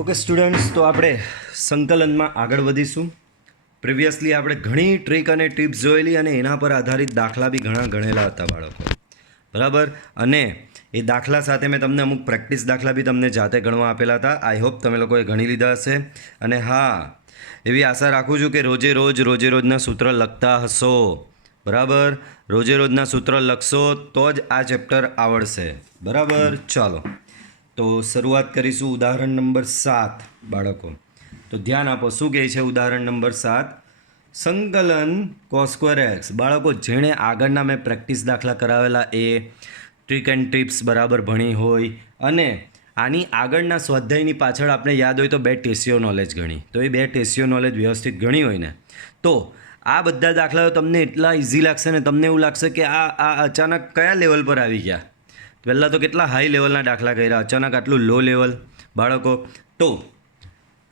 Okay students, તો આપણે સંકલનમાં આગળ વધીશું. પ્રિવિયસલી આપણે ઘણી ટ્રીક અને ટિપ્સ જોયેલી અને એના પર આધારિત દાખલા બી ઘણા ગણેલા હતા બાળકો, બરાબર. અને એ દાખલા સાથે મેં તમને અમુક પ્રેક્ટિસ દાખલા બી તમને જાતે ગણવા આપેલા હતા. આઈ હોપ તમે લોકોએ ગણી લીધા હશે. અને હા, એવી આશા રાખું છું કે રોજે રોજના સૂત્ર લખતા હશો, બરાબર. રોજના સૂત્ર લખશો તો જ આ ચેપ્ટર આવડશે, બરાબર. ચાલો, તો શરૂઆત કરીશું ઉદાહરણ નંબર 7 બાળકો. તો ધ્યાન આપો, શું કહે છે ઉદાહરણ નંબર 7? સંકલન cos સ્ક્વેર એક્સ. બાળકો, જેણે આગળના મેં પ્રેક્ટિસ દાખલા કરાવેલા એ ટ્રીક એન્ડ ટિપ્સ બરાબર ભણી હોય અને આની આગળના સ્વાધ્યાયની પાછળ આપણે યાદ હોય તો 2 ટેસ્યો નોલેજ ગણી, તો એ 2 ટેસ્યો નોલેજ વ્યવસ્થિત ગણી હોય ને તો આ બધા દાખલાઓ તમને એટલા ઇઝી લાગશે ને તમને એવું લાગશે કે આ અચાનક કયા લેવલ પર આવી ગયા. પહેલાં તો કેટલા હાઈ લેવલના દાખલા કર્યા, અચાનક આટલું લો લેવલ બાળકો. તો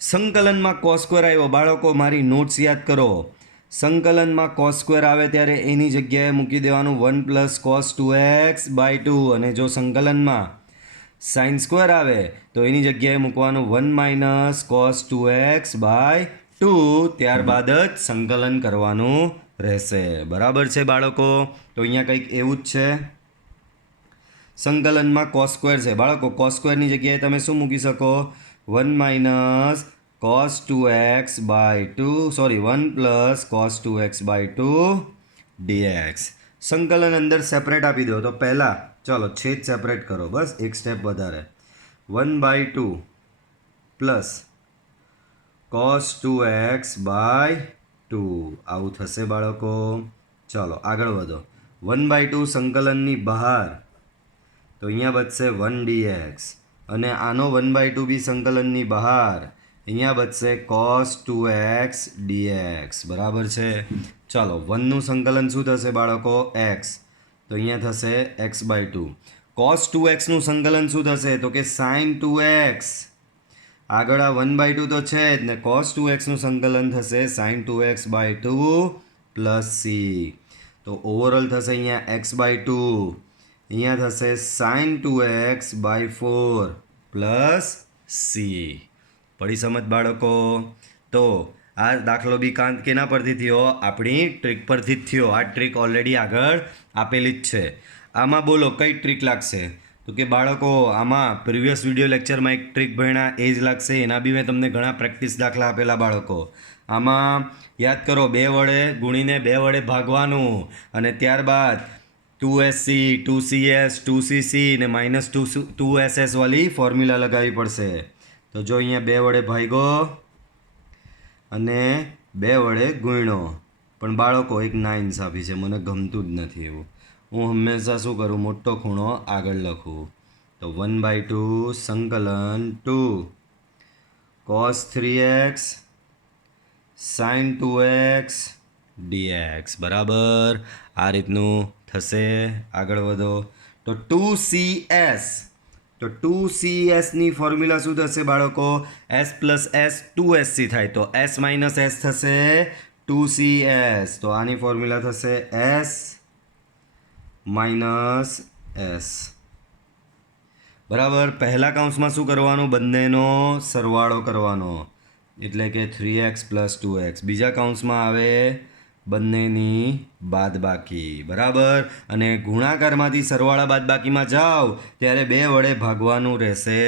સંકલનમાં કોસ સ્ક્વેર આવ્યો બાળકો, મારી નોટ્સ યાદ કરો. સંકલનમાં કોસ સ્ક્વેર આવે ત્યારે એની જગ્યાએ મૂકી દેવાનું 1 + cos 2x/2, અને જો સંકલનમાં સાઇન સ્ક્વેર આવે તો એની જગ્યાએ મૂકવાનું 1 - cos 2x/2, ત્યારબાદ જ સંકલન કરવાનું રહેશે, બરાબર છે બાળકો. તો અહીંયા કંઈક એવું જ છે. સંકલનમાં કોસ સ્ક્વેર છે બાળકો, કોસ સ્ક્વેરની જગ્યાએ તમે શું મૂકી શકો? 1 - cos 2x/2, sorry 1 + cos 2x/2 dx. સંકલન અંદર સેપરેટ આપી દો. તો પહેલાં ચાલો છેદ સેપરેટ કરો, બસ એક સ્ટેપ વધારે. 1/2 પ્લસ cos 2x/2 આવું થશે બાળકો. ચાલો આગળ વધો. 1/2 સંકલનની બહાર, તો અહીંયા બચશે 1 dx, અને આનો 1/2 બી સંકલનની બહાર, અહીંયા બચશે cos 2x dx, બરાબર છે. ચાલો 1નું સંકલન શું થશે બાળકો? x, તો અહીંયા થશે x/2. cos 2xનું સંકલન શું થશે? તો કે sin 2x. આગળ આ 1/2 તો છે જ ને, cos 2xનું સંકલન થશે sin 2x/2 પ્લસ c. તો ઓવરઓલ થશે અહીંયા x/2, અહીંયા થશે sin 2x/4 પ્લસ c. પડી સમજ બાળકો? તો આ દાખલો બી કેના પરથી થયો? આપણી ટ્રીક પરથી જ થયો. આ ટ્રીક ઓલરેડી આગળ આપેલી જ છે. આમાં બોલો કઈ ટ્રીક લાગશે? તો કે બાળકો, આમાં પ્રીવિયસ વિડીયો લેક્ચરમાં એક ટ્રીક ભણ્યા એ જ લાગશે. એના બી મેં તમને ઘણા પ્રેક્ટિસ દાખલા આપેલા બાળકો. આમાં યાદ કરો, 2 વડે ગુણીને 2 વડે ભાગવાનું અને ત્યારબાદ 2sc, 2cs, 2cc ને -2ss વાળી ફોર્મ્યુલા લગાવવી પડશે. તો જો અહીંયા 2 વડે ભાગ્યો અને 2 વડે ગુણ્યો, પણ બાળકો એક નાઇન્સાફી છે, મને ગમતું જ નથી એવું. હું હંમેશા શું કરું? મોટો ખૂણો આગળ લખું. તો 1/2 સંકલન 2 cos 3x sin 2x dx, બરાબર. આ રીતનું થશે. આગળ વધો. તો 2cs, તો 2csની ફોર્મ્યુલા શું થશે બાળકો? s + s 2sc થાય, તો s - s થશે 2cs. તો આની ફોર્મ્યુલા થશે s - s, બરાબર. પહેલા કૌંસમાં શું કરવાનું? બંનેનો સરવાળો કરવાનો, એટલે કે 3x + 2x. બીજા કૌંસમાં આવે બંનેની બાદબાકી, બરાબર. અને ગુણાકારમાંથી સરવાળા બાદબાકીમાં જાઓ ત્યારે 2 વડે ભાગવાનું રહેશે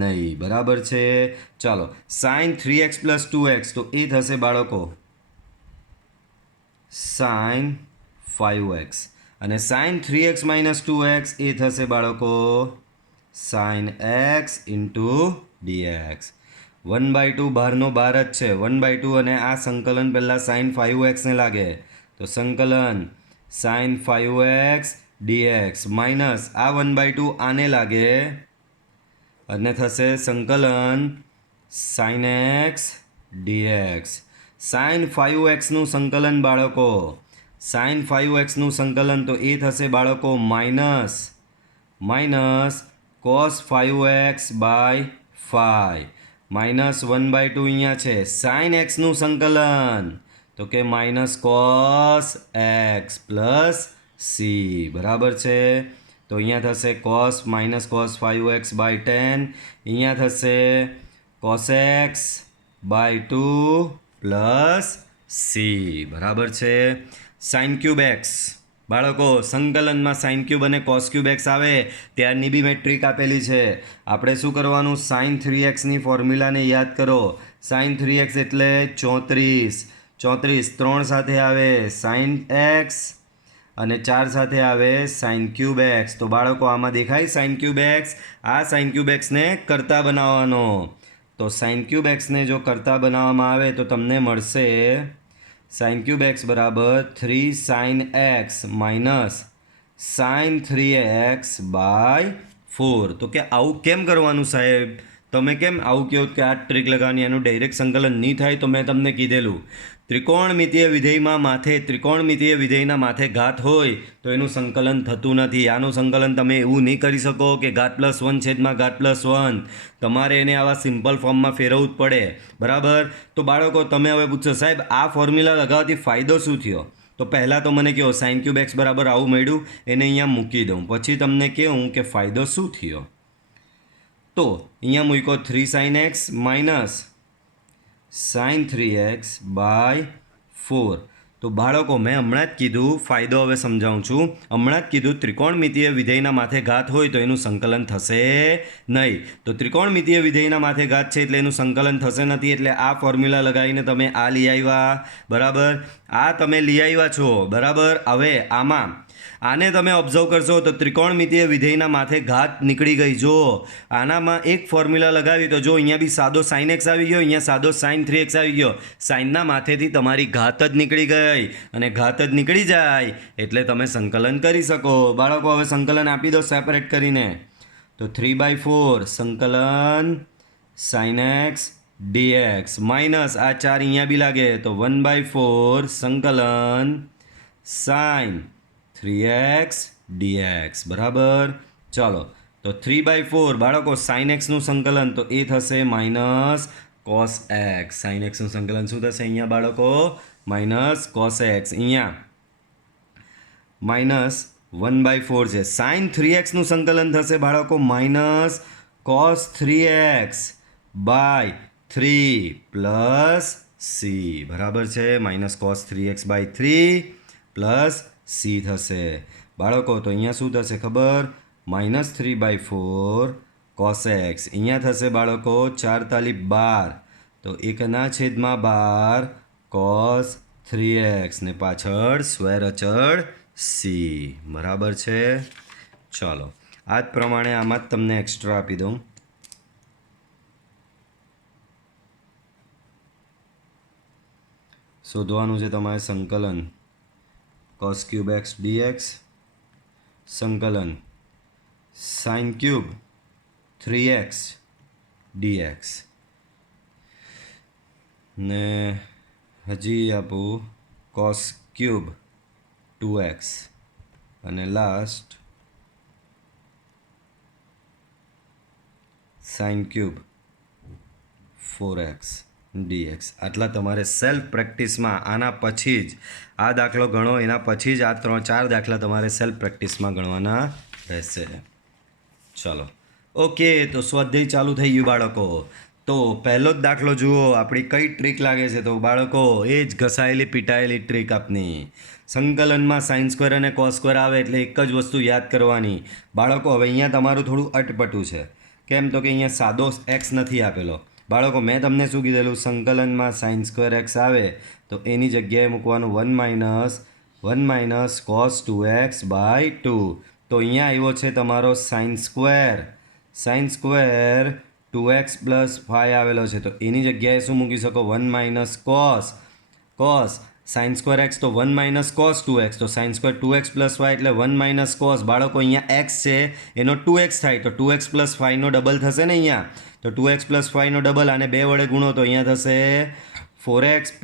નહીં, બરાબર છે. ચાલો, sin 3x + 2x, તો એ થશે બાળકો sin 5x, અને sin 3x - 2x એ થશે બાળકો sin x × dx. 1/2 બહારનો બહાર જ છે, 1/2, અને આ સંકલન પહેલાં sin 5x ને લાગે, તો સંકલન sin 5x dx માઇનસ આ 1/2 આને લાગે અને થશે સંકલન sin x dx. sin 5xનું સંકલન બાળકો, sin 5xનું સંકલન તો એ થશે બાળકો માઇનસ cos 5x/5, માઇનસ 1/2 અહીંયા છે. sin xનું સંકલન તો કે -cos x પ્લસ c, બરાબર છે. તો અહીંયા થશે cos માઇનસ cos 5x/10, અહીંયા થશે cos x by 2 plus c, બરાબર છે. સાઇન ક્યુબ એક્સ બાળકો સંકલનમાં સાઇન ક્યુબ અને કોસ ક્યુબ એક્સ આવે ત્યારની બી મેં ટ્રીક આપેલી છે. આપણે શું કરવાનું, સાઇન 3x ફોર્મ્યુલાને યાદ કરો. સાઇન 3x એટલે 34, 3 સાથે આવે સાઇન એક્સ અને 4 સાથે આવે સાઇન ક્યુબ એક્સ. તો બાળકો આમાં દેખાય સાઇન ક્યુબ એક્સ, આ સાઇન ક્યુબ એક્સને કરતા બનાવવાનો. તો સાઇન ક્યુબ એક્સને જો કરતા બનાવવામાં આવે તો તમને મળશે સાઇન ક્યુબ એક્સ બરાબર 3 sine x minus sign 3x/4. તો કે આવું કેમ કરવાનું સાહેબ, તમે કેમ આવું કહો કે આ ટ્રીક લગાવવાની, એનું ડાયરેક્ટ સંકલન નહીં થાય? તો મેં તમને કીધેલું ત્રિકોણમિતીય વિધેયના માથે ઘાત હોય તો એનું સંકલન થતું નથી. આનું સંકલન તમે એવું નહીં કરી શકો કે ઘાત +1/ઘાત+1. તમારે એને આવા સિમ્પલ ફોર્મમાં ફેરવવું જ પડે, બરાબર. તો બાળકો તમે હવે પૂછશો સાહેબ આ ફોર્મ્યુલા લગાવવાથી ફાયદો શું થયો? તો પહેલાં તો મને કહો સાઇન ક્યુબ એક્સ બરાબર આવું મળ્યું, એને અહીંયા મૂકી દઉં, પછી તમને કહું કે ફાયદો શું થયો. તો અહીંયા મૂક્યો 3 sine x minus sign 3x/4. તો બાળકો મેં હમણાં જ કીધું, ફાયદો હવે સમજાવું છું. હમણાં જ કીધું ત્રિકોણમિતીય વિધેયના માથે ઘાત હોય તો એનું સંકલન થશે નહીં. તો ત્રિકોણમિતીય વિધેયના માથે ઘાત છે એટલે એનું સંકલન થશે નથી, એટલે આ ફોર્મ્યુલા લગાવીને તમે આ લઈ આવ્યા, બરાબર. આ તમે લઈ આવ્યા છો, બરાબર. હવે આને તમે ઓબ્ઝર્વ કરશો તો ત્રિકોણમિતીય વિધેયના માથે ઘાત નીકળી ગઈ. જો આનામાં એક ફોર્મ્યુલા લગાવી તો જો અહીંયા બી સાદો સાઇન એક્સ આવી ગયો, અહીંયા સાદો સાઇન 3x આવી ગયો. સાઇનના માથેથી તમારી ઘાત જ નીકળી ગઈ, અને ઘાત જ નીકળી જાય એટલે તમે સંકલન કરી શકો. બાળકો હવે સંકલન આપી દો સેપરેટ કરીને. તો 3/4 સંકલન સાઇન એક્સ dx માઇનસ આ 4 અહીંયા બી લાગે તો 1/4 સંકલન સાઇન 3x dx, બરાબર. ચાલો તો 3/4 બાળકો સાઇન એક્સનું સંકલન તો એ થશે માઇનસ કોસ એક્સ. સાઇન એક્સનું સંકલન શું થશે અહીંયા બાળકો? Minus cos x. અહીંયા માઇનસ 1/4 છે. સાઇન 3xનું સંકલન થશે બાળકો minus cos 3x/3 plus c, બરાબર છે. Minus cos 3x/3 plus C થશે બાળકો. તો અહીંયા શું થશે ખબર? Minus 3/4 cos x. અહીંયા થશે બાળકો 4 તાલી 12, તો 1/12 કોસ 3x ને પાછળ સ્ક્વેર અચળ સી, બરાબર છે. ચાલો આ જ પ્રમાણે આમાં જ તમને એક્સ્ટ્રા આપી દઉં. શોધવાનું છે તમારે સંકલન cos ક્યુબ એક્સ dx, સંકલન સાઇન ક્યુબ 3x dx, ને હજી આપું cos ક્યુબ 2x, અને last sign cube 4x dx. આટલા તમારે સેલ્ફ પ્રેક્ટિસમાં આના પછી જ આ દાખલો ગણો, એના પછી જ આ 3-4 દાખલા તમારે સેલ્ફ પ્રેક્ટિસમાં ગણવાના રહેશે. ચલો ઓકે, તો સ્વાધ્યાય ચાલુ થઈ ગયું બાળકો. તો પહેલો જ દાખલો જુઓ, આપણી કઈ ટ્રીક લાગે છે? તો બાળકો એ જ ઘસાયેલી પીટાયેલી ટ્રીક આપની. સંકલનમાં સાઇન સ્ક્વેર અને કોસ સ્ક્વેર આવે એટલે એક જ વસ્તુ યાદ કરવાની બાળકો. હવે અહીંયા તમારું થોડું અટપટું છે. કેમ? તો કે અહીંયા સાદો એક્સ નથી આપેલો. બાળકો મેં તમને શું કીધેલું? સંકલનમાં સાઇન સ્ક્વેર એક્સ આવે તો એની જગ્યાએ મૂકવાનું 1 માઇનસ કોસ 2x/2. તો અહીંયા આવ્યો છે તમારો સાઇન સ્ક્વેર 2x + 5 આવેલો છે, તો એની જગ્યાએ શું મૂકી શકો? 1 minus cos sign square x તો 1 માઇનસ કોસ 2x, તો સાઇન સ્ક્વેર 2x + 5 એટલે 1 માઇનસ કોસ. બાળકો અહીંયા એક્સ છે એનો 2x થાય તો 2x + 5 નો ડબલ થશે ને અહીંયા. તો 2x + 5 નો ડબલ, આને 2 વડે ગુણો તો અહીંયા થશે 4x +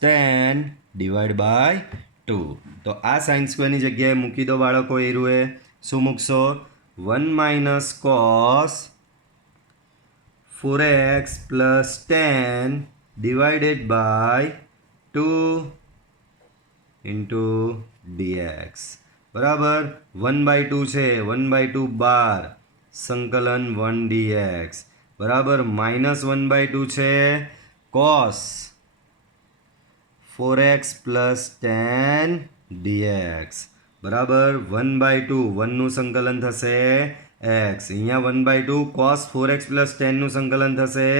10 / 2. તો આ સાઇન સ્ક્વેરની જગ્યાએ મૂકી દો બાળકો. એ રૂએ શું મૂકશો? 1 માઇનસ કોસ 4x + 10 / 2 × dx. બરાબર 1/2 છે 1/2 12 સંકલન 1 dx બરાબર -1/2 છે cos 4x પ્લસ 10 dx બરાબર 1/2 1 નું સંકલન થશે x અહીંયા 1/2 cos 4x પ્લસ 10 નું સંકલન થશે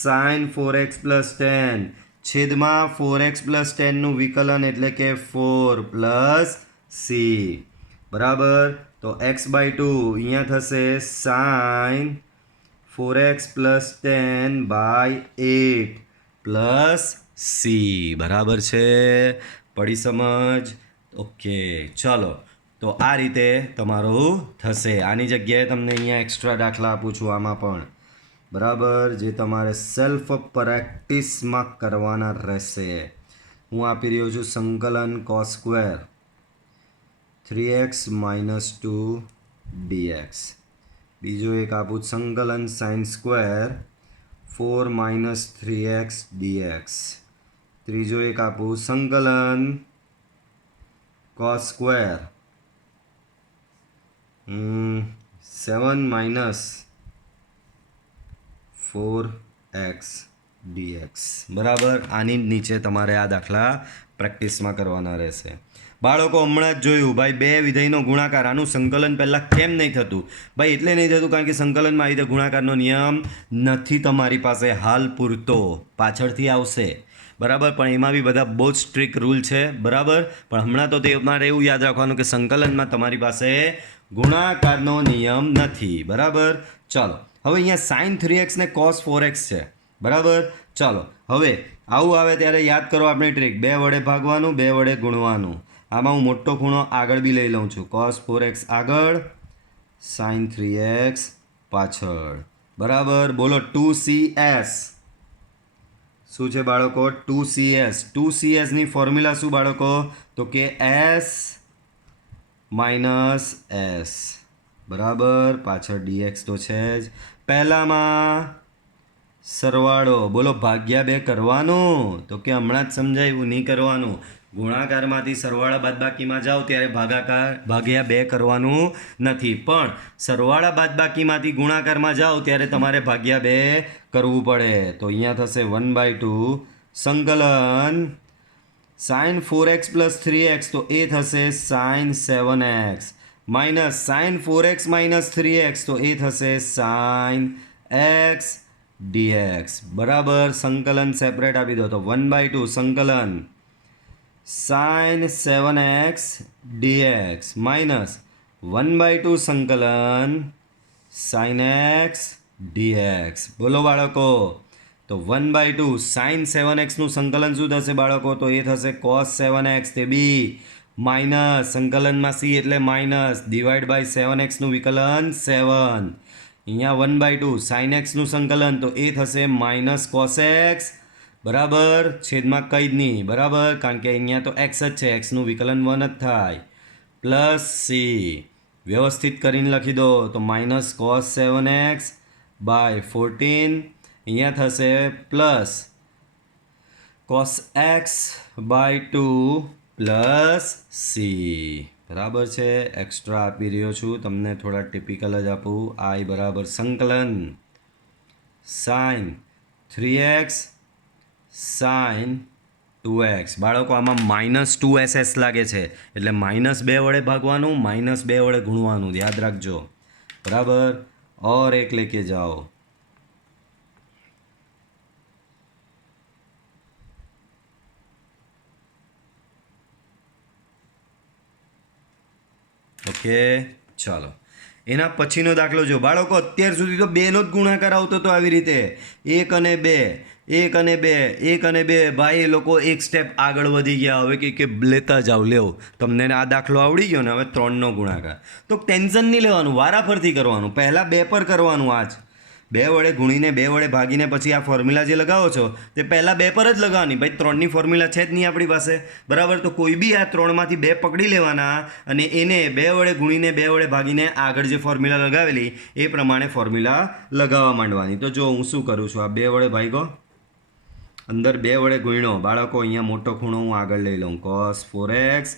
sin 4x પ્લસ 10 છેદમાં 4x પ્લસ 10 નું વિકલન એટલે કે 4 પ્લસ c બરાબર તો x/2 અહીંયા થશે sin 4x plus 10/8 plus c બરાબર છે પડી સમજ ઓકે ચલો તો આ રીતે તમારું થશે આની જગ્યાએ તમને અહીંયા એક્સ્ટ્રા દાખલા આપું છું આમાં પણ બરાબર જે તમારે સેલ્ફ પ્રેક્ટિસમાં કરવાના રહેશે હું આપી રહ્યો છું સંકલન cos સ્ક્વેર 3x - 2 dx બીજો એક આપું સંકલન sin સ્ક્વેર 4 - 3x dx ત્રીજો એક આપું સંકલન cos સ્ક્વેર 7 - 4x dx બરાબર આની નીચે તમારે આ દાખલા પ્રેક્ટિસમાં કરવાના રહેશે બાળકો હમણાં જ જોયું ભાઈ બે વિધેયનો ગુણાકાર આનું સંકલન પહેલાં કેમ નહીં થતું ભાઈ એટલે નહીં થતું કારણ કે સંકલનમાં આવી રીતે ગુણાકારનો નિયમ નથી તમારી પાસે હાલ પૂરતો પાછળથી આવશે બરાબર પણ એમાં બી બધા બહુ જ સ્ટ્રિક્ટ રૂલ છે બરાબર પણ હમણાં તો તમારે એવું યાદ રાખવાનું કે સંકલનમાં તમારી પાસે ગુણાકારનો નિયમ નથી બરાબર ચાલો હવે અહીંયા sin 3x ને cos 4x છે બરાબર ચાલો હવે આવું આવે ત્યારે યાદ કરો આપણી ટ્રીક 2 વડે ભાગવાનું 2 વડે ગુણવાનું આમાં હું મોટો ખૂણો આગળ બી લઈ લઉં છું cos 4x આગળ sin 3x પાછળ બરાબર બોલો 2cs શું છે બાળકો 2cs ની ફોર્મ્યુલા શું બાળકો તો કે s માઇનસ s બરાબર પાછળ dx તો છે જ પહેલામાં સરવાળો બોલો ભાગ્યા 2 કરવાનું તો કે હમણાં જ સમજાયું નહીં કરવાનું ગુણાકારમાંથી સરવાળા બાદબાકીમાં જાઓ ત્યારે ભાગ્યા 2 કરવાનું નથી પણ સરવાળા બાદબાકીમાંથી ગુણાકારમાં જાઓ ત્યારે તમારે ભાગ્યા 2 કરવું પડે તો અહીંયા થશે 1/2 સંકલન sin 4x પ્લસ 3x તો એ થશે sin 7x minus sin 4x minus 3x તો એ થશે sin x dx બરાબર સંકલન સેપરેટ આપી દો તો 1/2 સંકલન sin 7x dx માઇનસ 1/2 સંકલન sin x dx બોલો બાળકો તો 1/2 sin 7x નું સંકલન શું થશે બાળકો તો એ થશે cos 7x તે બી માઇનસ સંકલનમાં c એટલે માઇનસ ડિવાઈડ બાય 7x નું વિકલન 7 અહીંયા 1/2 sin x નું સંકલન તો એ થશે માઇનસ cos x બરાબર છેદમાં કંઈ જ નહીં બરાબર કારણ કે અહીંયા તો x જ છે x નું વિકલન 1 જ થાય પ્લસ c વ્યવસ્થિત કરીને લખી દો તો માઇનસ cos 7x બાય 14 અહીંયા થશે plus cos x by 2 plus c બરાબર છે એક્સ્ટ્રા આપી રહ્યો છું તમને થોડા ટિપિકલ જ આપું i બરાબર સંકલન sin 3x sin 2x બાળકો આમાં -2ss લાગે છે એટલે -2 વડે ભાગવાનું -2 વડે ગુણવાનું યાદ રાખજો બરાબર और एक लेके जाओ ઓકે ચાલો એના પછીનો દાખલો જો બાળકો અત્યાર સુધી તો 2 નો જ ગુણાકાર આવતો હતો આવી રીતે 1 અને 2 1 અને 2 1 અને 2 ભાઈ એ લોકો એક સ્ટેપ આગળ વધી ગયા હવે કે લેતા જાઓ લેવો તમને આ દાખલો આવડી ગયો ને હવે 3 નો ગુણાકાર તો ટેન્શન નહીં લેવાનું વારાફરતી કરવાનું પહેલાં 2 પર કરવાનું આજ 2 વડે ગુણીને 2 વડે ભાગીને પછી આ ફોર્મ્યુલા જે લગાવો છો તે પહેલાં 2 પર જ લગાવવાની ભાઈ 3ની ફોર્મ્યુલા છે જ નહીં આપણી પાસે બરાબર તો કોઈ બી આ 3માંથી 2 પકડી લેવાના અને એને 2 વડે ગુણીને 2 વડે ભાગીને આગળ જે ફોર્મ્યુલા લગાવેલી એ પ્રમાણે ફોર્મ્યુલા લગાવવા માંડવાની તો જો હું શું કરું છું આ 2 વડે ભાગ્યો અંદર 2 વડે ગુણ્યો બાળકો અહીંયા મોટો ખૂણો હું આગળ લઈ લઉં cos 4x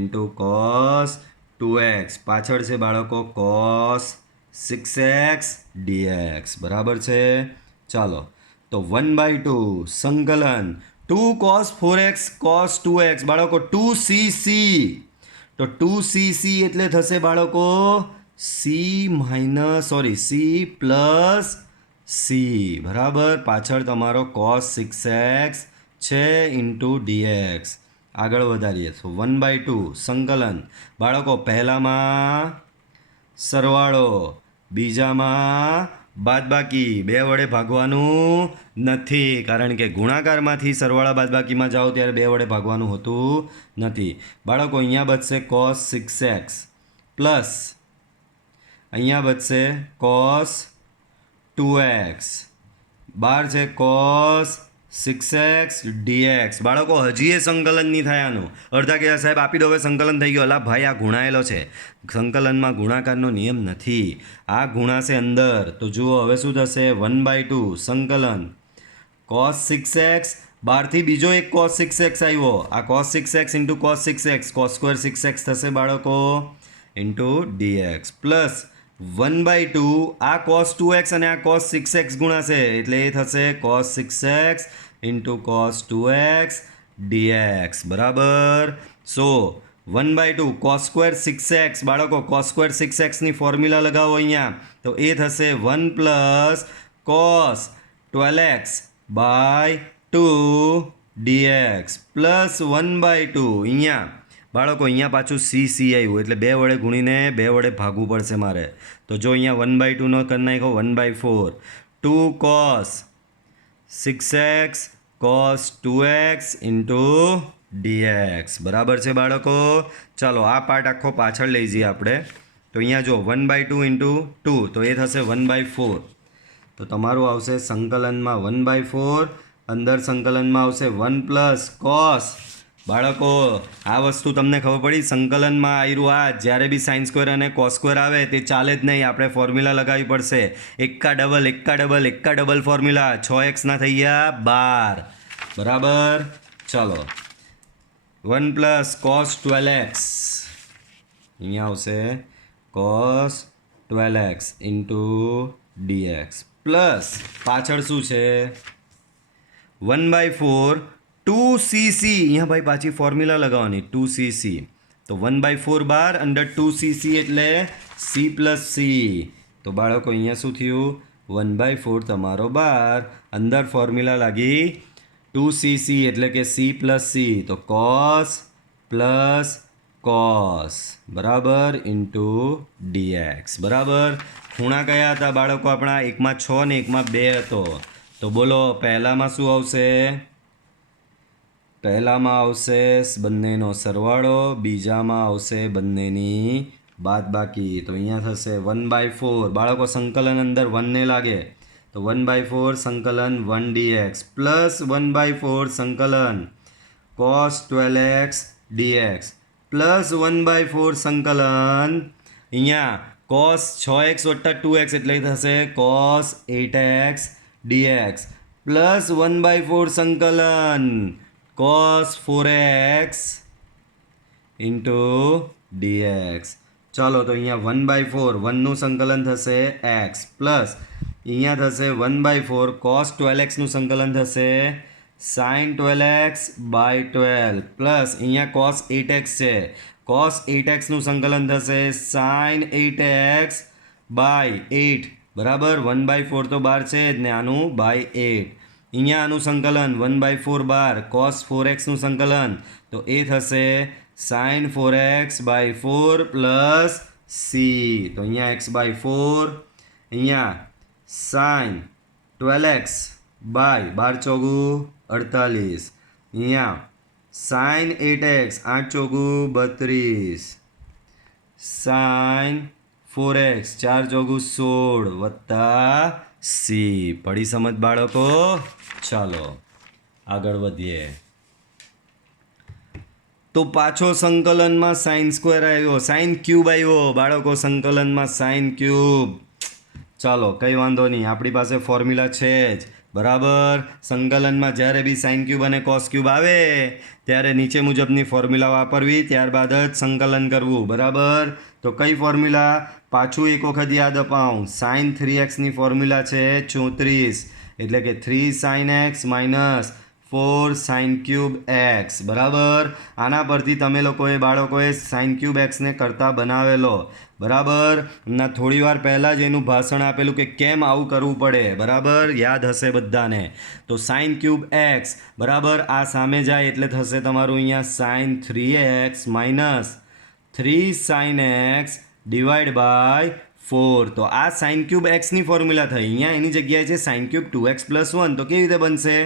into cos 2x પાછળ છે બાળકો cos 6x dx બરાબર છે. ચાલો તો 1/2 સંકલન 2 cos 4x cos 2x બાળકો 2cc. તો 2cc એટલે થશે બાળકો c પ્લસ c બરાબર. પાછળ તમારો cos 6x છે ઇન્ટુ dx. આગળ વધારીએ તો 1/2 સંકલન બાળકો પહેલામાં સરવાળો બીજામાં બાદબાકી. બે વડે ભાગવાનું નથી કારણ કે ગુણાકારમાંથી સરવાળા બાદબાકીમાં જાઓ ત્યારે બે વડે ભાગવાનું હોતું નથી બાળકો. અહીંયા બચશે cos 6x પ્લસ અહીંયા બચશે cos 2x બાર છે cos 6x dx બાળકો. હજી એ સંકલન નહીં થાય આનું. અડધા કે સાહેબ આપી દો હવે સંકલન થઈ ગયો. અલા ભાઈ આ ગુણાયેલો છે. સંકલનમાં ગુણાકારનો નિયમ નથી. આ ગુણાશે અંદર. તો જુઓ હવે શું થશે 1/2 સંકલન cos 6x બહારથી બીજો એક cos 6x આવ્યો. આ cos 6x into cos 6x cos square 6x થશે બાળકો ઇન્ટુ dx પ્લસ 1/2 આ cos 2x અને આ cos 6x ગુણાશે એટલે એ થશે cos 6x into cos 2x dx બરાબર. સો 1/2 cos સ્ક્વેર 6x બાળકો cos સ્ક્વેર 6x ની ફોર્મ્યુલા લગાવો અહીંયા. તો એ થશે 1 plus cos 12x by 2 dx plus 1/2 અહીંયા બાળકો. અહીંયા પાછું c આવ્યું એટલે બે વડે ગુણીને બે વડે ભાગવું પડશે મારે. તો જો અહીંયા 1/2 નો કરી નાખો 1/4 2 cos 6x cos 2x into dx બરાબર છે બાળકો. ચાલો આ પાર્ટ આખો પાછળ લઈ જઈએ આપણે. તો અહીંયા જો 1/2 ઇન્ટુ 2 તો એ થશે 1/4. તો તમારું આવશે સંકલનમાં 1/4 અંદર સંકલનમાં આવશે 1 પ્લસ cos બાળકો. આ વસ્તુ તમને ખબર પડી સંકલનમાં આવ્યું. આ જ્યારે બી સાઇન સ્ક્વેર અને કોસ સ્ક્વેર આવે તે ચાલે જ નહીં. આપણે ફોર્મ્યુલા લગાવવી પડશે. એકા ડબલ ફોર્મ્યુલા 6x ના થઈ ગયા 12 બરાબર. ચાલો 1 પ્લસ cos 12x અહીંયા આવશે cos 12x into dx plus પાછળ શું છે 1/4 2cc અહીંયા ભાઈ પાછી ફોર્મ્યુલા લગાવવાની 2cc. તો 1/4 બાર અંડર 2cc એટલે c પ્લસ c. તો બાળકો અહીંયા શું થયું 1/4 તમારો બાર અંદર ફોર્મ્યુલા લાગી 2cc એટલે કે c પ્લસ c. તો cos પ્લસ cos બરાબર ઇન્ટુ dx બરાબર. ખૂણા કયા હતા બાળકો આપણા? એકમાં 6 ને એકમાં 2 હતો. તો બોલો પહેલામાં શું આવશે? પહેલામાં આવશે બંનેનો સરવાળો, બીજામાં આવશે બંનેની બાદબાકી. તો અહીંયા થશે 1/4 બાળકો સંકલન અંદર 1 ને લાગે તો 1/4 સંકલન 1 dx પ્લસ 1/4 સંકલન cos 12x dx પ્લસ 1/4 સંકલન અહીંયા cos 6x વત્તા 2x એટલે થશે cos 8x dx પ્લસ 1/4 સંકલન cos 4x ઇન્ટુ dx. ચાલો તો અહીંયા 1/4 1નું સંકલન થશે x પ્લસ અહીંયા થશે 1/4 cos 12x નું સંકલન થશે sin 12x બાય 12 પ્લસ અહીંયા cos 8x છે cos 8x નું સંકલન થશે sin 8x બાય 8 બરાબર. 1/4 તો બાર છે જ ને આનું બાય 8. અહીંયા આનું સંકલન 1/4 બાર cos 4x નું સંકલન તો એ થશે sin 4x બાય 4 પ્લસ c. તો અહીંયા x બાય 4 અહીંયા sin 12x બાય 12 ચોગું 48 અહીંયા sin 8x 8 ચોગું 32 sin 4x 4 ચોગું 16 વત્તા c. પડી સમજ બાળકો? ચાલો આગળ વધીએ. તો પાછો સંકલનમાં સાઇન સ્ક્વેર આવ્યો, સાઇન ક્યુબ આવ્યો બાળકો સંકલનમાં સાઇન ક્યુબ. ચાલો કંઈ વાંધો નહીં આપણી પાસે ફોર્મ્યુલા છે જ બરાબર. સંકલનમાં જ્યારે બી સાઇન ક્યુબ અને કોસ ક્યુબ આવે ત્યારે નીચે મુજબની ફોર્મ્યુલા વાપરવી, ત્યારબાદ જ સંકલન કરવું. બરાબર. તો કઈ ફોર્મ્યુલા? પાછું એક વખત યાદ અપાવું. સાઇન 3x ફોર્મ્યુલા છે 34, એટલે કે 3 sine x minus 4 sign cube x. બરાબર. આના પરથી તમે બાળકોએ સાઇન ક્યુબ એક્સને કરતા બનાવેલો. બરાબર. હમણાં થોડી વાર પહેલાં જ એનું ભાષણ આપેલું કે કેમ આવું કરવું પડે. બરાબર, યાદ હશે બધાને. તો સાઇન ક્યુબ એક્સ, બરાબર, આ સામે જાય એટલે થશે તમારું અહીંયા sine 3x minus 3 sine x divide by 4. તો આ સાઇન ક્યુબ એક્સની ફોર્મ્યુલા થઈ. અહીંયા એની જગ્યાએ છે સાઇન ક્યુબ 2x પ્લસ 1. તો કેવી રીતે બનશે?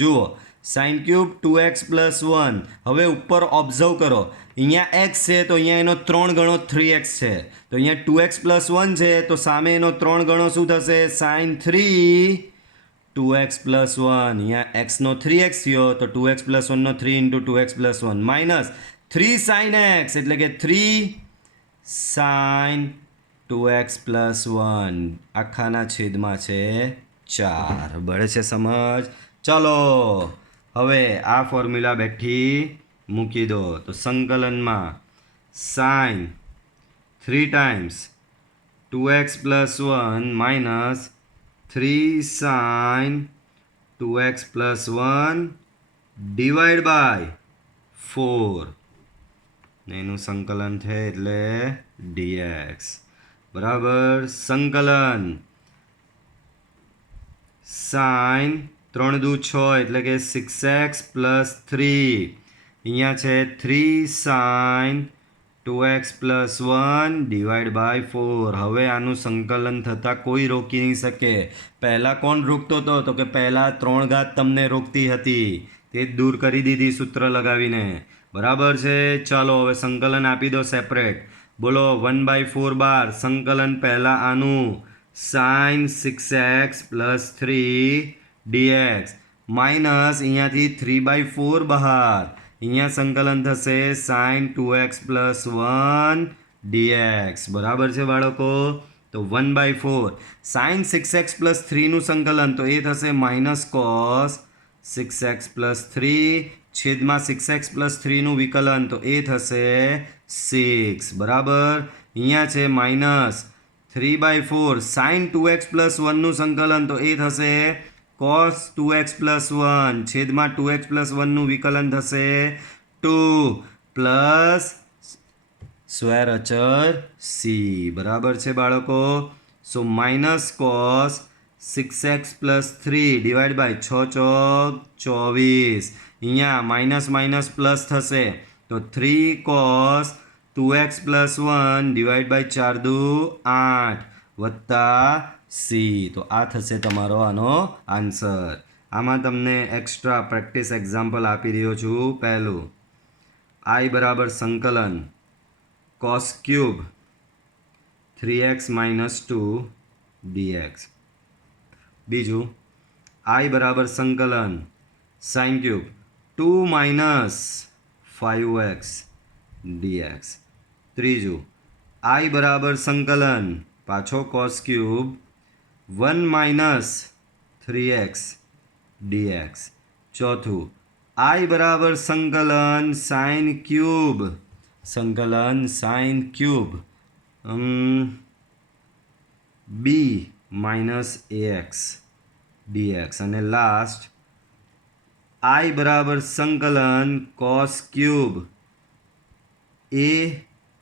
જુઓ, સાઇન ક્યુબ 2x પ્લસ 1. હવે ઉપર ઓબ્ઝર્વ કરો, અહીંયા x છે તો અહીંયા એનો 3 ગણો 3x છે. તો અહીંયા 2x પ્લસ 1 છે તો સામે એનો 3 ગણો શું થશે? Sine 3 2x plus 1. અહીંયા એક્સનો 3x થયો તો 2x પ્લસ 1નો 3 into 2x plus 1 minus 3 sine x એટલે કે 3 સાઇન 2x પ્લસ 1 આખાના છેદમાં છે 4. બળે છે સમજ? ચલો હવે આ ફોર્મ્યુલા બેઠી મૂકી દો. તો સંકલનમાં sine 3 times 2x plus 1 minus 3 sine 2x plus 1 divide by 4. એનું સંકલન છે એટલે dx. બરાબર. સંકલન સાઇન 3 દુ 6 એટલે કે 6x પ્લસ 3. અહીંયા છે 3 sine 2x plus 1 divide by 4. હવે આનું સંકલન થતાં કોઈ રોકી નહીં શકે. પહેલાં કોણ રોકતો હતો? તો કે પહેલાં 3 ઘાત તમને રોકતી હતી, તે જ દૂર કરી દીધી સૂત્ર લગાવીને. બરાબર છે. ચાલો હવે સંકલન આપી દો સેપરેટ. બોલો 1/4 બાર. સંકલન પહેલાં આનું sign 6x plus 3 dx minus અહીંયાથી 3/4 બહાર. અહીંયા સંકલન થશે સાઇન 2x પ્લસ 1 dx. બરાબર છે બાળકો? તો 1/4 સાઇન 6x પ્લસ 3નું સંકલન તો એ થશે માઇનસ કોસ 6x પ્લસ 3 છેદમાં 6x પ્લસ 3નું વિકલન તો એ થશે 6. બરાબર. અહીંયા છે માઇનસ 3/4 સાઇન 2x પ્લસ 1નું સંકલન તો એ થશે કોસ 2x પ્લસ 1 છેદમાં 2x પ્લસ 1નું વિકલન થશે 2 પ્લસ સ્ક્વેર અચર c. બરાબર છે બાળકો? So minus cos 6x plus 3 divide by 6 ચોક 24. અહીંયા માઇનસ માઇનસ પ્લસ થશે તો 3 cos 2x plus 1 divide by 4 દુ 8 વત્તા c. તો આ થશે તમારો આનો આન્સર. આમાં તમને એક્સ્ટ્રા પ્રેક્ટિસ એક્ઝામ્પલ આપી રહ્યો છું. પહેલું i બરાબર સંકલન cos cube 3x minus 2 dx. બીજું i બરાબર સંકલન sign cube 2 minus 5x dx. ત્રીજું i બરાબર સંકલન પાછો cos cube 1 minus 3x dx. ચોથું i બરાબર સંકલન sign cube b minus ax dx. અને લાસ્ટ i બરાબર સંકલન cos cube a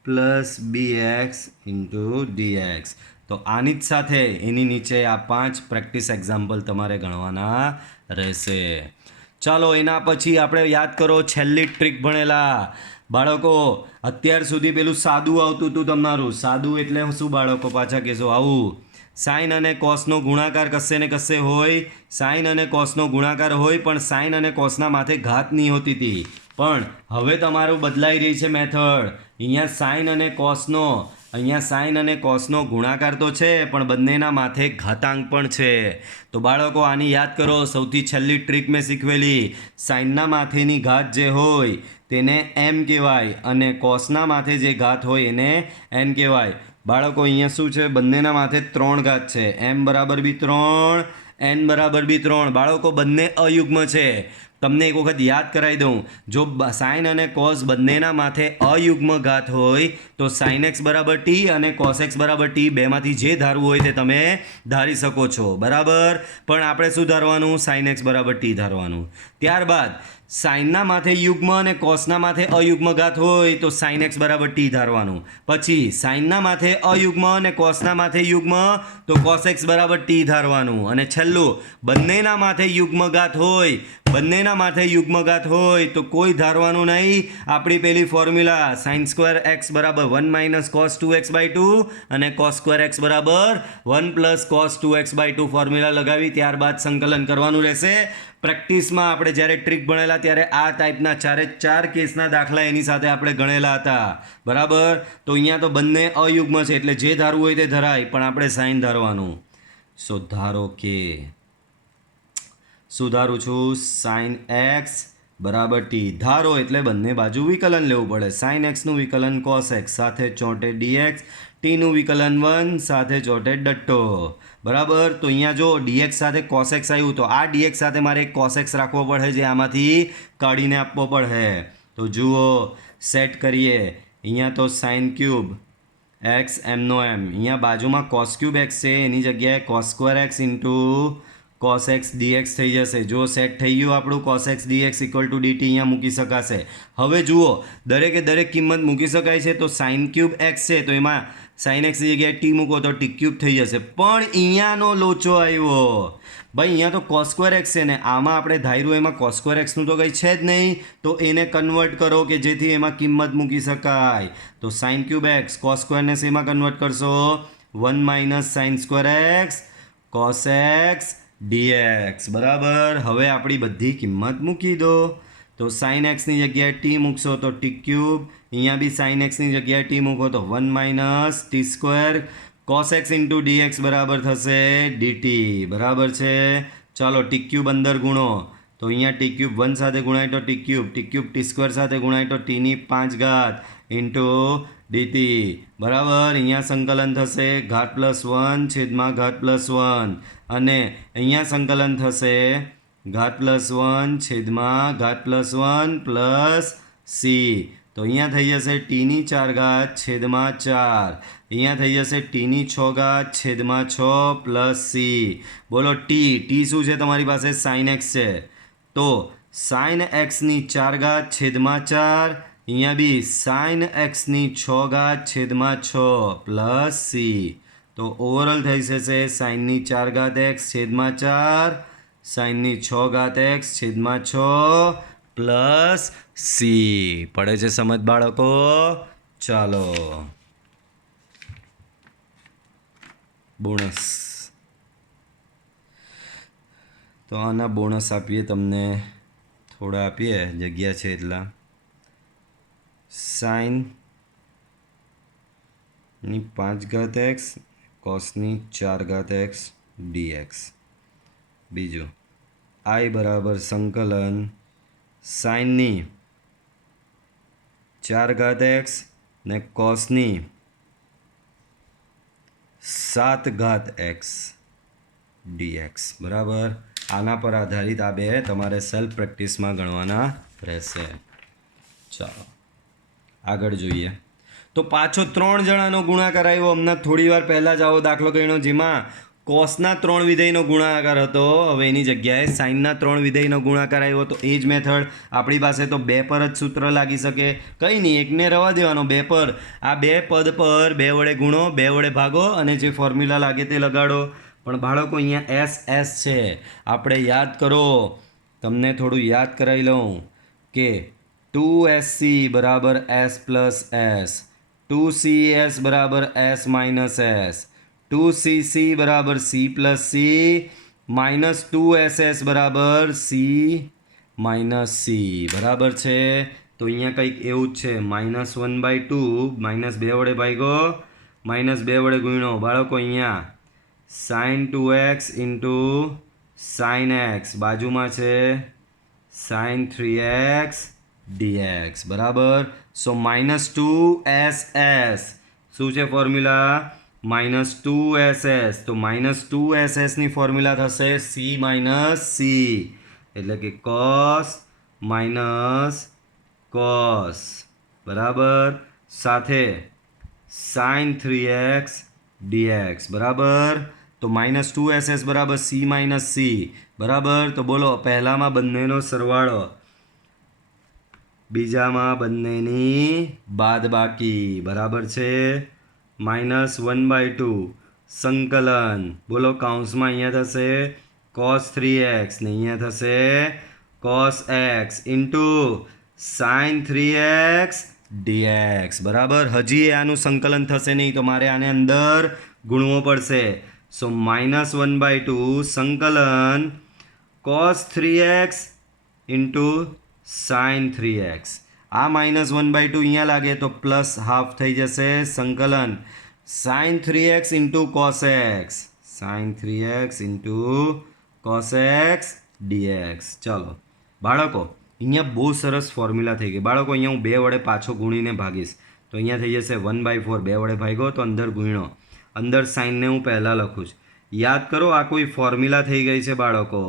plus bx into dx. તો આની જ સાથે એની નીચે આ 5 પ્રેક્ટિસ એક્ઝામ્પલ તમારે ગણવાના રહેશે. ચાલો એના પછી આપણે યાદ કરો છેલ્લી ટ્રીક ભણેલા બાળકો. અત્યાર સુધી પેલું સાદું આવતું હતું તમારું. સાદું એટલે શું બાળકો? પાછા કહેશો આવું. સાઇન અને કોસનો ગુણાકાર કશે ને કશે હોય. સાઇન અને કોસનો ગુણાકાર હોય પણ સાઇન અને કોસના માથે ઘાત નહીં હોતી હતી. પણ હવે તમારું બદલાઈ રહી છે મેથડ. અહીંયા સાઇન અને કોસનો ગુણાકાર તો છે પણ બંનેના માથે ઘાતાંક પણ છે. તો બાળકો આની યાદ કરો. સૌથી છેલ્લી ટ્રીક મેં શીખવેલી. સાઇનના માથેની ઘાત જે હોય તેને એમ કહેવાય અને કોસના માથે જે ઘાત હોય એને એન કહેવાય. બાળકો અહીંયા શું છે? બંનેના માથે 3 ઘાત છે. એમ બરાબર બી 3, n બરાબર બી 3. બાળકો બંને અયુગ્મ છે. તમને એક વખત યાદ કરાવી દઉં, જો સાઇન અને કોસ બંનેના માથે અયુગ્મ ઘાત હોય તો સાઇન એક્સ બરાબર ટી અને કોસ એક્સ બરાબર ટી બેમાંથી જે ધારવું હોય તે તમે ધારી શકો છો. બરાબર, પણ આપણે શું ધારવાનું? સાઇન એક્સ બરાબર ટી ધારવાનું. ત્યારબાદ સાઇનના માથે યુગ્મ અને કોસના માથે અયુગ્મ ઘાત હોય તો સાઇન એક્સ બરાબર ટી ધારવાનું. પછી સાઇનના માથે અયુગ્મ અને કોસના માથે યુગ્મ તો કોસ એક્સ બરાબર ટી ધારવાનું. અને છેલ્લું, બંનેના માથે યુગ્મ ઘાત હોય, બંનેના માથે યુગ્મ ઘાત હોય તો કોઈ ધારવાનું નહીં. આપણી પેલી ફોર્મ્યુલા સાઇન સ્ક્વેર એક્સ બરાબર 1 માઇનસ કોસ 2x/2 અને કોસ સ્ક્વેર એક્સ બરાબર 1 પ્લસ કોસ 2x/2 ફોર્મ્યુલા લગાવી ત્યારબાદ સંકલન કરવાનું રહેશે. પ્રેક્ટિસમાં આપણે જ્યારે ટ્રીક ભણેલા ત્યારે આ ટાઈપના 4 કેસના દાખલા એની સાથે આપણે ગણેલા હતા. બરાબર, તો અહીંયા તો બંને અયુગ્મ છે એટલે જે ધારવું હોય તે ધરાય, પણ આપણે સાઇન ધારવાનું. સો ધારો કે શું ધારું છું? સાઇન એક્સ બરાબર ટી. ધારો એટલે બંને બાજુ વિકલન લેવું પડે. સાઇન એક્સનું વિકલન કોસ એક્સ સાથે ચોંટે ડીએક્સ, ટીનું વિકલન 1 સાથે ચોંટે ડટ્ટો. બરાબર, તો અહીંયા જો ડીએક્સ સાથે કોસ એક્સ આવ્યું તો આ ડીએક્સ સાથે મારે એક કોસ એક્સ રાખવો પડે, જે આમાંથી કાઢીને આપવો પડે. તો જુઓ, સેટ કરીએ. અહીંયા તો સાઇન ક્યુબ એક્સ એમનો એમ, અહીંયા બાજુમાં કોસ ક્યુબ એક્સ છે એની જગ્યાએ cos square x into cos x dx થઈ જશે. જો સેટ થઈ ગયું આપણું cos x dx equal to dt અહીંયા મૂકી શકાશે. હવે જુઓ, દરેકે દરેક કિંમત મૂકી શકાય છે. તો સાઇન ક્યુબ એક્સ છે તો એમાં સાઇન એક્સની જગ્યાએ ટી મૂકો તો ટી ક્યુબ થઈ જશે. પણ અહીંયાનો લોચો આવ્યો ભાઈ, અહીંયા તો કોસ સ્ક્વેર એક્સ છે ને આમાં આપણે ધાર્યું એમાં કોસ સ્ક્વેર એક્સનું તો કંઈ છે જ નહીં, તો એને કન્વર્ટ કરો કે જેથી એમાં કિંમત મૂકી શકાય. તો સાઇન ક્યુબ એક્સ કોસ સ્ક્વેરને શેમાં કન્વર્ટ કરશો? 1 minus sign square x cos x dx. બરાબર, હવે આપણી બધી કિંમત મૂકી દો. તો સાઇન એક્સની જગ્યાએ ટી મૂકશો તો ટી ક્યુબ, અહીંયા બી સાઇન એક્સની જગ્યાએ ટી મૂકો તો 1 minus t square cos x into dx બરાબર થશે ડીટી. બરાબર છે. ચાલો ટી ક્યુબ અંદર ગુણો તો અહીંયા ટી ક્યુબ 1 સાથે ગુણાય તો ટી ક્યુબ ટી સ્ક્વેર સાથે ગુણાય તો ટીની 5 ઘાત ઇન્ટુ ડીટી. બરાબર, અહીંયા સંકલન થશે ઘાત પ્લસ 1 છેદમાં ઘાત પ્લસ 1 અને અહીંયા સંકલન થશે ઘાત પ્લસ 1 છેદમાં ઘાત પ્લસ 1 પ્લસ સી. તો અહીંયા થઈ જશે ટીની 4 ઘાત છેદમાં 4, અહીંયા થઈ જશે ટીની 6 ઘાત છેદમાં 6 પ્લસ સી. બોલો ટી શું છે તમારી પાસે? સાઇન એક્સ છે. તો સાઇન એક્સની 4 ઘાત છેદમાં 4, અહીંયા બી સાઇન એક્સની 6 ઘાત છેદમાં 6 પ્લસ સી. તો ઓવરઓલ થઈ જશે સાઇનની 4 ઘાત એક્સ છેદમાં 4, સાઇનની 6 ઘાત એક્સ છેદમાં 6 પ્લસ સી. પડે છે સમજ બાળકો? ચાલો બોનસ. તો આના બોનસ આપીએ તમને, થોડા આપીએ, જગ્યા છે એટલા. સાઇનની 5 ઘાત એક્સ કોસની 4 ઘાત એક્સ ડીએક્સ. બીજું આઈ બરાબર સંકલન સાઇનની 4 ઘાત એક્સ ને કોસની 7 ઘાત એક્સ ડીએક્સ. બરાબર, આના પર આધારિત આ બે તમારે સેલ્ફ પ્રેક્ટિસમાં ગણવાના રહેશે. ચાલો આગળ જોઈએ. તો પાછો 3 જણાનો ગુણાકાર આવ્યો. હમણાં થોડી વાર પહેલાં જ આવો દાખલો ગણ્યો જેમાં કોસના 3 વિધેયનો ગુણાકાર હતો. હવે એની જગ્યાએ સાઇનના 3 વિધેયનો ગુણાકાર આવ્યો. તો એ જ મેથડ આપણી પાસે તો 2 પર જ સૂત્ર લાગી શકે. કંઈ નહીં, એકને રવા દેવાનો. 2 પર આ 2 પદ પર 2 વડે ગુણો, 2 વડે ભાગો અને જે ફોર્મ્યુલા લાગે તે લગાડો. પણ બાળકો અહીંયા એસ છે, આપણે યાદ કરો. તમને થોડું યાદ કરાવી લઉં કે 2SC બરાબર S પ્લસ S, 2CS બરાબર S માઇનસ S, 2CC બરાબર C plus C minus 2SS બરાબર C માઇનસ C. બરાબર છે. તો અહીંયા કંઈક એવું જ છે. -1/2 -2 વડે ભાગ્યો -2 વડે ગુણ્યો. બાળકો અહીંયા sin 2x into sin x, બાજુમાં છે sin 3x dx. બરાબર, સો -2SS શું છે ફોર્મ્યુલા? -2SS, તો -2SS ની ફોર્મ્યુલા થશે C માઇનસ C, એટલે કે cos માઇનસ cos, બરાબર, સાથે sin 3x dx, બરાબર. તો -2SS બરાબર C માઇનસ C, બરાબર. તો બોલો, પહેલામાં બંનેનો સરવાળો, બીજામાં બંનેની બાદબાકી, બરાબર છે. -1/2 સંકલન, બોલો, કૌંસમાં અહીંયા થશે cos 3x ને અહીંયા થશે cos x into sin 3x dx, બરાબર. હજી આનું સંકલન થશે નહીં, તો મારે આને અંદર ગુણવો પડશે. સો -1/2 સંકલન cos 3x into sin 3x. આ -1/2 અહીંયા લાગે તો પ્લસ હાફ થઈ જશે, સંકલન sin 3x into cos x, sin 3x into cos x dx. ચલો બાળકો, અહીંયા બહુ સરસ ફોર્મ્યુલા થઈ ગઈ. બાળકો, અહીંયા હું 2 વડે પાછો ગુણીને ભાગીશ, તો અહીંયા થઈ જશે 1/4. 2 વડે ભાગ્યો તો અંદર ગુણ્યો, અંદર સાઇનને હું પહેલાં લખું છું. યાદ કરો, આ કોઈ ફોર્મ્યુલા થઈ ગઈ છે બાળકો,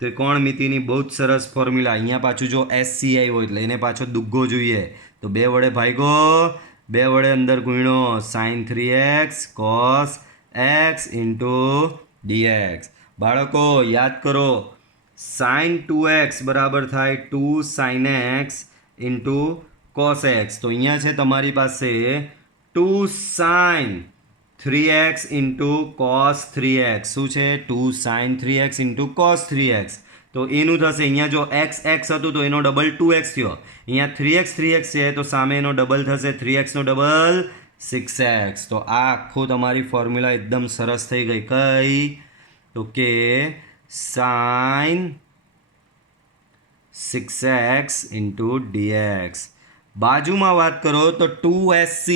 ત્રિકોણમિતિની બહુ જ સરસ ફોર્મ્યુલા. અહીંયા પાછું જો SC આવ્યો એટલે એને પાછો દુગ્ગો જોઈએ, તો 2 વડે ભાગ્યો, 2 વડે અંદર ગુણ્યો, sin 3x cos x into dx. બાળકો યાદ કરો, sin 2x બરાબર થાય 2 sin x into cos x. તો અહીંયા છે તમારી પાસે 2 sin 3x into cos 3x. શું છે? 2 sin 3x into cos 3x. તો એનું થશે, અહીંયા જો x હતું તો એનો ડબલ 2x થયો, અહીંયા 3x છે તો સામે એનો ડબલ થશે 3x નો ડબલ 6x. તો આ આખું તમારી ફોર્મ્યુલા એકદમ સરસ થઈ ગઈ. કઈ? તો કે sin 6x ઇન્ટુ dx. બાજુમાં વાત કરો તો 2SC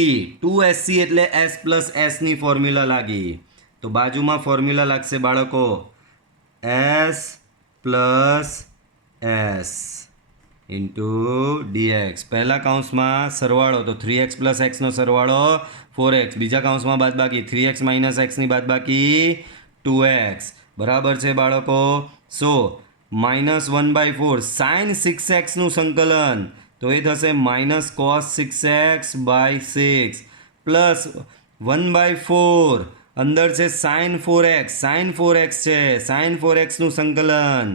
એટલે s પ્લસ એસની ફોર્મ્યુલા લાગી. તો બાજુમાં ફોર્મ્યુલા લાગશે બાળકો s plus S into dx. પહેલા કૌંસમાં સરવાળો તો 3x પ્લસ એક્સનો સરવાળો 4x, બીજા કૌંસમાં બાદબાકી 3x માઇનસ એક્સની બાદબાકી 2x, બરાબર છે બાળકો. સો -1/4 sin 6x નું સંકલન, તો એ થશે minus cos 6x by 6 plus 1/4 અંદર છે sin 4x છે, sin 4x નું સંકલન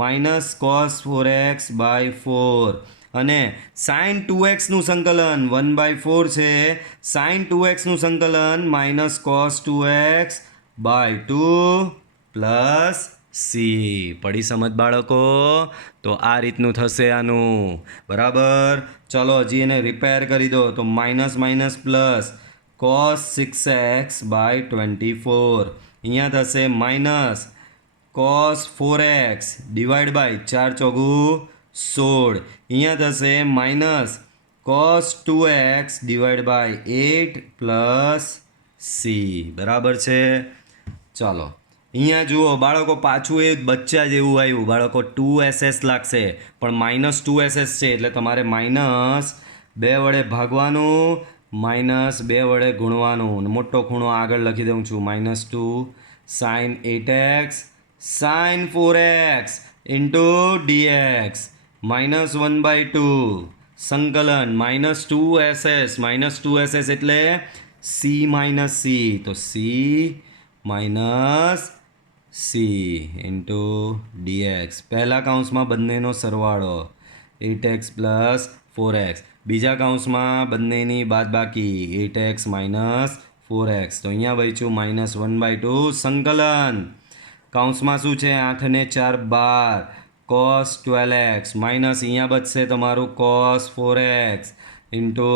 માઇનસ cos 4x બાય 4 અને sin 2x નું સંકલન 1/4 છે, sin 2x નું સંકલન minus cos 2x by 2 plus c. પડી સમજ બાળકો? તો આ રીતનું થશે આનું, બરાબર. ચલો હજી એને રિપેર કરી દો, તો minus minus plus cos 6x by 24, અહીંયા થશે minus cos 4x divide by 4 ચોગું 16, અહીંયા થશે minus cos 2x divide by 8 plus c, બરાબર છે. ચાલો અહીંયા જુઓ બાળકો, પાછું એ બચ્ચા જેવું આવ્યું બાળકો, 2SS લાગશે પણ -2SS છે એટલે તમારે -2 વડે ભાગવાનું, -2 વડે ગુણવાનું. મોટો ખૂણો આગળ લખી દઉં છું, -2 sin 8x sin 4x into dx, -1/2 સંકલન -2SS એટલે C માઇનસ C, તો C minus C into dx. પહેલા કૌંસમાં બંનેનો સરવાળો 8x પ્લસ 4x, બીજા કૌંસમાં બંનેની બાદબાકી 8x માઇનસ 4x. તો અહીંયા બચ્યું -1/2 સંકલન, કૌંસમાં શું છે 8 ને 4 12 cos 12x માઇનસ અહીંયા બચશે તમારું cos 4x ઇન્ટુ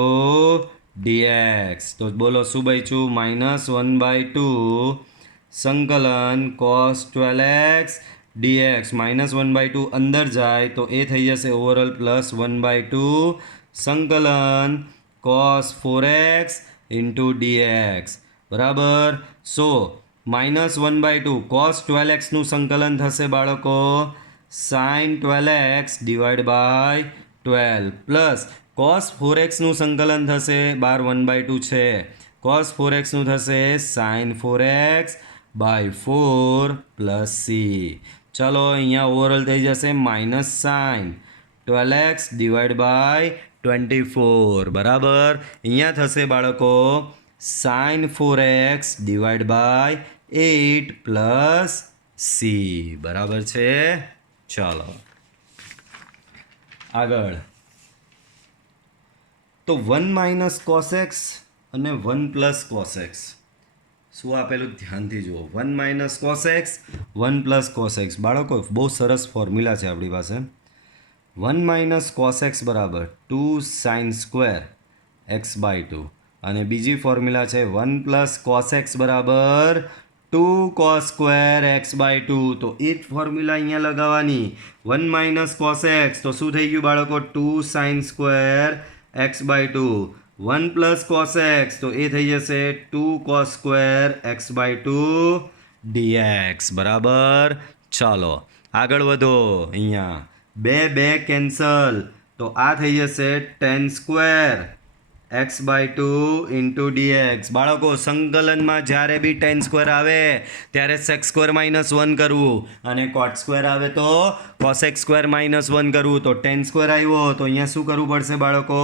dx. તો બોલો શું બચ્યું? -1/2 સંકલન cos 12x dx. -1/2 અંદર જાય તો એ થઈ જશે ઓવરઓલ +1/2 સંકલન cos 4x ઇન્ટુ dx, બરાબર. સો -1/2 cos 12x નું સંકલન થશે બાળકો sin 12x divide by 12 plus cos 4x નું સંકલન થશે 1/2 છે, કોસ 4x થશે સાઇન 4x બાય 4 પ્લસ સી. ચલો અહીંયા ઓવરઓલ થઈ જશે minus sign 12x divide by 24 બરાબર. અહીંયા થશે બાળકો sine 4x divide by 8 plus c બરાબર છે. ચાલો આગળ. તો 1 માઇનસ કોસેક્સ અને 1 પ્લસ કોસેક્સ શું આપેલું ધ્યાનથી જુઓ. 1 માઇનસ કોસેક્સ 1 પ્લસ કોસેક્સ બાળકો બહુ સરસ ફોર્મ્યુલા છે આપણી પાસે. 1 માઇનસ કોસેક્સ બરાબર 2 સાઇન સ્ક્વેર એક્સ બાય 2 અને બીજી ફોર્મ્યુલા છે 1 પ્લસ કોસેક્સ બરાબર 2 કોસ સ્ક્વેર એક્સ બાય 2. તો એ જ ફોર્મ્યુલા અહીંયા લગાવવાની. 1 માઇનસ કોસેક્સ તો શું થઈ ગયું બાળકો 2 sine square x by 2. 1 plus cos x તો એ થઈ જશે 2 cos square x by 2 dx બરાબર. ચાલો આગળ વધો. અહીંયા બે કેન્સલ તો આ થઈ જશે tan square x by 2 into dx. બાળકો સંકલનમાં જ્યારે બી ટેન સ્ક્વેર આવે ત્યારે સેક્સ સ્ક્વેર માઇનસ 1 કરવું અને કોટ સ્ક્વેર આવે તો કોસેક સ્ક્વેર માઇનસ 1 કરવું. તો ટેન સ્ક્વેર આવ્યો તો અહીંયા શું કરવું પડશે બાળકો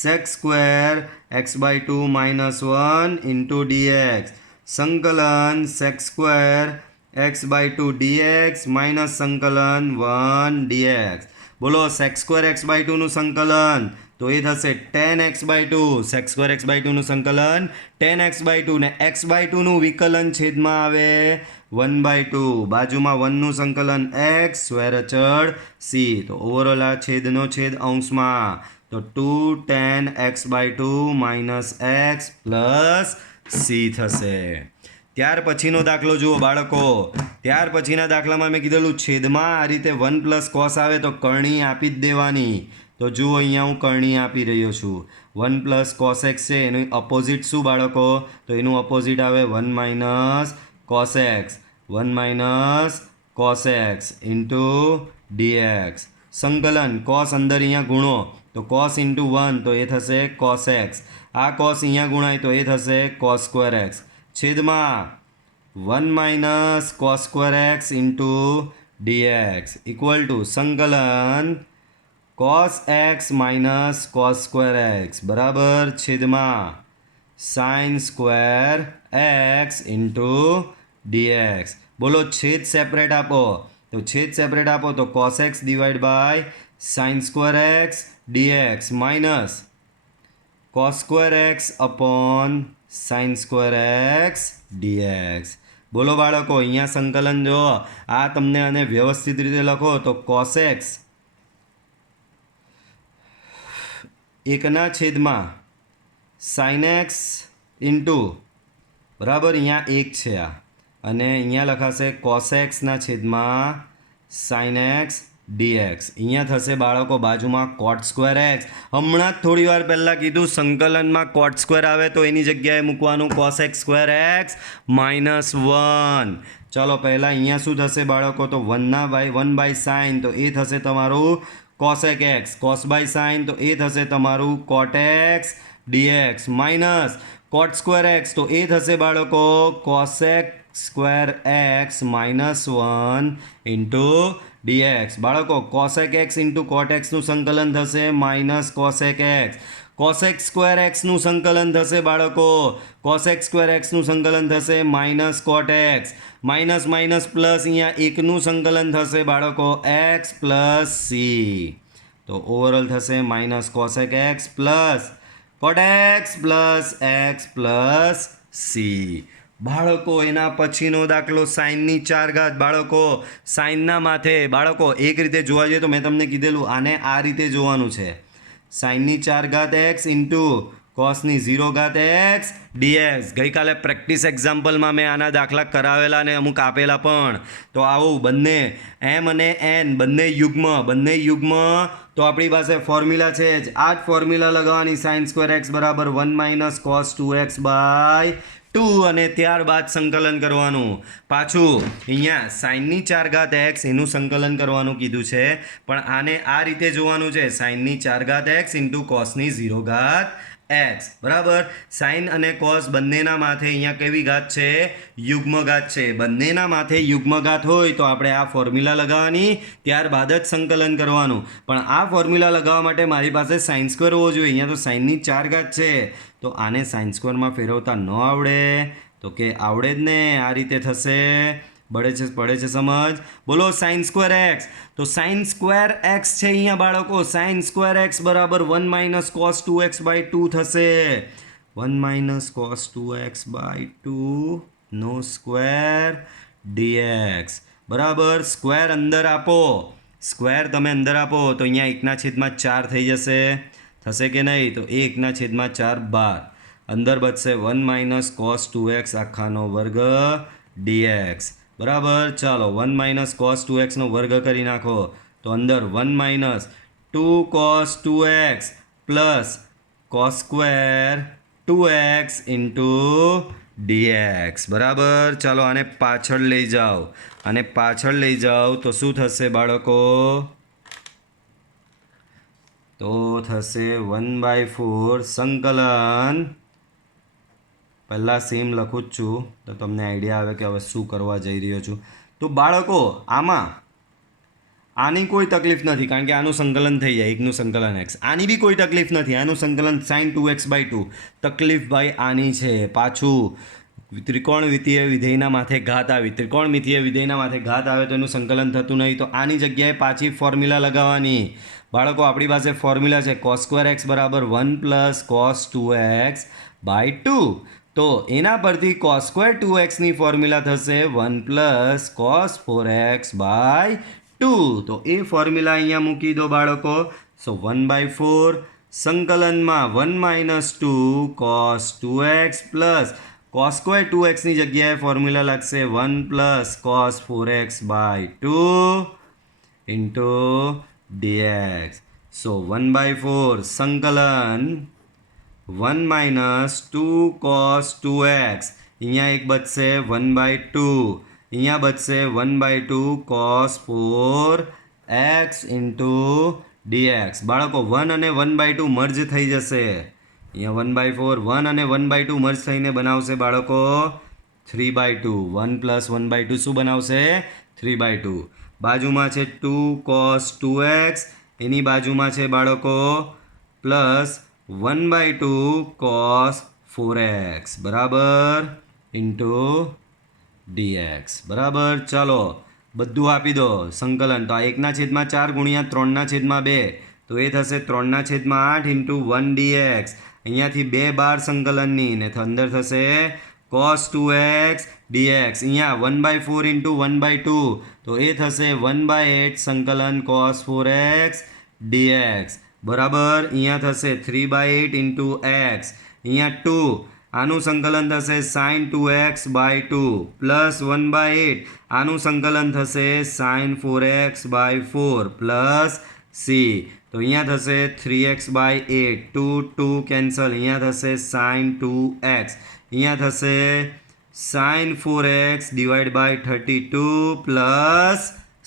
sec square x by 2 minus 1 into dx. સંકલન sec square x by 2 dx minus સંકલન 1 ડીએક્સ. બોલો સેક્સ સ્ક્વેર એક્સ બાય 2 નું સંકલન તો એ થશે 10x by 2. Sec square x by 2 નું સંકલન 10x બાય 2 ને x બાય 2 નું વિકલન છેદમાં આવે 1 બાય 2. બાજુમાં 1 નું સંકલન x સ્ક્વેર અચળ c. તો ઓવરઓલ આ છેદનો છેદ અંશમાં તો 2 10x by 2 minus x plus c થશે. ત્યાર પછીનો દાખલો જુઓ બાળકો. ત્યાર પછીના દાખલામાં મેં કીધેલું છેદમાં આ રીતે 1 પ્લસ કોસ આવે તો કરણી આપી જ દેવાની. તો જુઓ અહીંયા હું કરણી આપી રહ્યો છું. 1 પ્લસ કોસેક્સ છે એનું અપોઝિટ શું બાળકો તો એનું અપોઝિટ આવે 1 minus cos x. 1 minus cos x into dx. સંકલન કોસ અંદર અહીંયા ગુણો તો કોસ ઇન્ટુ 1 તો એ થશે કોસેક્સ. આ કોસ અહીંયા ગુણાય તો એ થશે કોસ સ્ક્વેર એક્સ છેદમાં 1 minus cos square x into dx equal to સંકલન cos x minus cos square x બરાબર છેદમાં sine square x into dx. બોલો છેદ સેપરેટ આપો તો છેદ સેપરેટ આપો તો cos x divide by sine square x dx minus cos square x upon sine square x dx. બોલો બાળકો અહીંયા સંકલન જો આ તમને અને વ્યવસ્થિત રીતે લખો તો કોસ એક્સ એકના છેદમાં સાઇન એક્સ ઇન્ટુ બરાબર અહીંયા એક છે આ અને અહીંયા લખાશે કોસેક્સના છેદમાં સાઇન એક્સ ડીએક્સ. અહીંયા થશે બાળકો બાજુમાં કોટ સ્ક્વેર એક્સ. હમણાં જ થોડી વાર પહેલાં કીધું સંકલનમાં કોટ સ્ક્વેર આવે તો એની જગ્યાએ મૂકવાનું કોસેક્સ સ્ક્વેર એક્સ માઇનસ 1. ચલો પહેલાં અહીંયા શું થશે બાળકો તો 1 બાય સાઇન તો એ થશે તમારું cosec x. Cos by sine તો એ થશે તમારું cot x dx minus cot square x તો એ થશે બાળકો cosec square x minus 1 into dx. બાળકો કોસેક એક્સ ઇન્ટુ કોટ એક્સનું સંકલન થશે minus cosec x. Cosec square એક્સનું સંકલન થશે બાળકો કોસેક સ્ક્વેર એક્સનું સંકલન થશે minus cot x. Minus minus plus અહીંયા એકનું સંકલન થશે બાળકો એક્સ પ્લસ સી. તો ઓવરઓલ થશે માઇનસ કોસેક એક્સ પ્લસ કોટ x plus x plus C. બાળકો એના પછીનો દાખલો સાઇનની 4 ઘાત. બાળકો સાઇનના માથે બાળકો એક રીતે જોવા જઈએ તો મેં તમને કીધેલું આને આ રીતે જોવાનું છે. સાઇનની 4 ઘાત એક્સ ઇન્ટુ કોસની 0 ઘાત એક્સ ડીએક્સ. ગઈકાલે પ્રેક્ટિસ એક્ઝામ્પલમાં મેં આના દાખલા કરાવેલા અને અમુક આપેલા પણ. તો આવું બંને એમ અને એન બંને યુગ્મ તો આપણી પાસે ફોર્મ્યુલા છે જ. આ જ ફોર્મ્યુલા લગાવવાની સાઇન સ્ક્વેર એક્સ બરાબર 1 માઇનસ કોસ 2x બાય 2 અને ત્યારબાદ સંકલન કરવાનું. પાછું અહીંયા સાઇનની 4 ઘાત એક્સ એનું સંકલન કરવાનું કીધું છે પણ આને આ રીતે જોવાનું છે સાઇનની 4 ઘાત એક્સ ઇન્ટુ કોસની 0 ઘાત એક્સ બરાબર. સાઇન અને કોસ બંનેના માથે અહીંયા કેવી ઘાત છે? યુગ્મ ઘાત છે. બંનેના માથે યુગ્મ ઘાત હોય તો આપણે આ ફોર્મ્યુલા લગાવવાની, ત્યારબાદ જ સંકલન કરવાનું. પણ આ ફોર્મ્યુલા લગાવવા માટે મારી પાસે સાઇન સ્ક્વેર હોવો જોઈએ. અહીંયા તો સાઇનની 4 ઘાત છે, તો આને સાઇન સ્ક્વેરમાં ફેરવતા ન આવડે? તો કે આવડે જ ને. આ રીતે થશે. પડે છે સમજ? બોલો સાઇન સ્ક્વેર એક્સ. તો સાઇન સ્ક્વેર એક્સ છે અહીંયા બાળકો. સાઇન સ્ક્વેર એક્સ બરાબર 1 માઇનસ કોસ 2x/2 થશે. 1 માઇનસ કોસ 2x/2 નો સ્ક્વેર dx બરાબર. સ્ક્વેર અંદર આપો, સ્ક્વેર તમે અંદર આપો તો અહીંયા 1/4 થઈ જશે. થશે કે નહીં? તો 1/4 12. અંદર બચશે 1 માઇનસ કોસ 2x આખાનો વર્ગ dx બરાબર. ચાલો 1 માઇનસ કોસ 2x નો વર્ગ કરી નાખો તો અંદર 1 minus 2 cos 2x plus cos square 2x into dx બરાબર. ચાલો આને પાછળ લઈ જાઓ, અને પાછળ લઈ જાઓ તો શું થશે બાળકો? તો થશે 1/4 સંકલન. પહેલાં સેમ લખું જ છું તો તમને આઈડિયા આવે કે હવે શું કરવા જઈ રહ્યો છું. તો બાળકો આમાં આની કોઈ તકલીફ નથી, કારણ કે આનું સંકલન થઈ જાય, એકનું સંકલન એક્સ. આની બી કોઈ તકલીફ નથી, આનું સંકલન સાઇન 2x/2. તકલીફ ભાઈ આની છે. પાછું ત્રિકોણમિતીય વિધેયના માથે ઘાત આવી, ત્રિકોણમિતીય વિધેયના માથે ઘાત આવે તો એનું સંકલન થતું નહીં. તો આની જગ્યાએ પાછી ફોર્મ્યુલા લગાવવાની. બાળકો આપણી પાસે ફોર્મ્યુલા છે cos સ્ક્વેર એક્સ બરાબર 1 પ્લસ કોસ 2x/2. તો એના પરથી cos સ્ક્વેર 2x ની ફોર્મ્યુલા થશે 1 પ્લસ કોસ 4x/2. તો એ ફોર્મ્યુલા અહીંયા મૂકી દો બાળકો. સો 1/4 સંકલનમાં 1 minus 2 cos 2x plus cos square 2x ની જગ્યાએ ફોર્મ્યુલા લાગશે 1 plus cos 4x/2 into dx. સો 1/4 સંકલન 1 માઇનસ 2 કોસ 2x. અહીંયા એક બચશે 1/2. અહીંયા બચશે 1/2 કોસ 4x ઇન્ટુ dx. બાળકો 1 અને 1/2 મર્જ થઈ જશે. અહીંયા 1/4 1 અને 1/2 મર્જ થઈને બનાવશે બાળકો 3/2. 1 પ્લસ 1/2 શું બનાવશે? 3/2. બાજુમાં છે 2 કોસ 2x, એની બાજુમાં છે બાળકો પ્લસ 1/2 કોસ 4x બરાબર ઇન્ટુ dx બરાબર. ચાલો બધું આપી દો સંકલન. તો આ 1/4 ગુણ્યા 3/2 તો એ થશે 3/8 ઇન્ટુ 1 dx. અહીંયાથી 2 બાર સંકલનની ને અંદર થશે cos 2x dx. અહીંયા 1/4 ઇન્ટુ 1/2 તો એ થશે 1/8 સંકલન cos 4x dx બરાબર. અહીંયા થશે 3/8 ઇન્ટુ x. અહીંયા 2 આનું સંકલન થશે sin 2x/2 પ્લસ 1/8 આનું સંકલન થશે sin 4x/4 પ્લસ c. તો અહીંયા થશે 3x/8. 2 કેન્સલ. અહીંયા થશે sin 2x. અહીંયા થશે sin 4x divide by 32 plus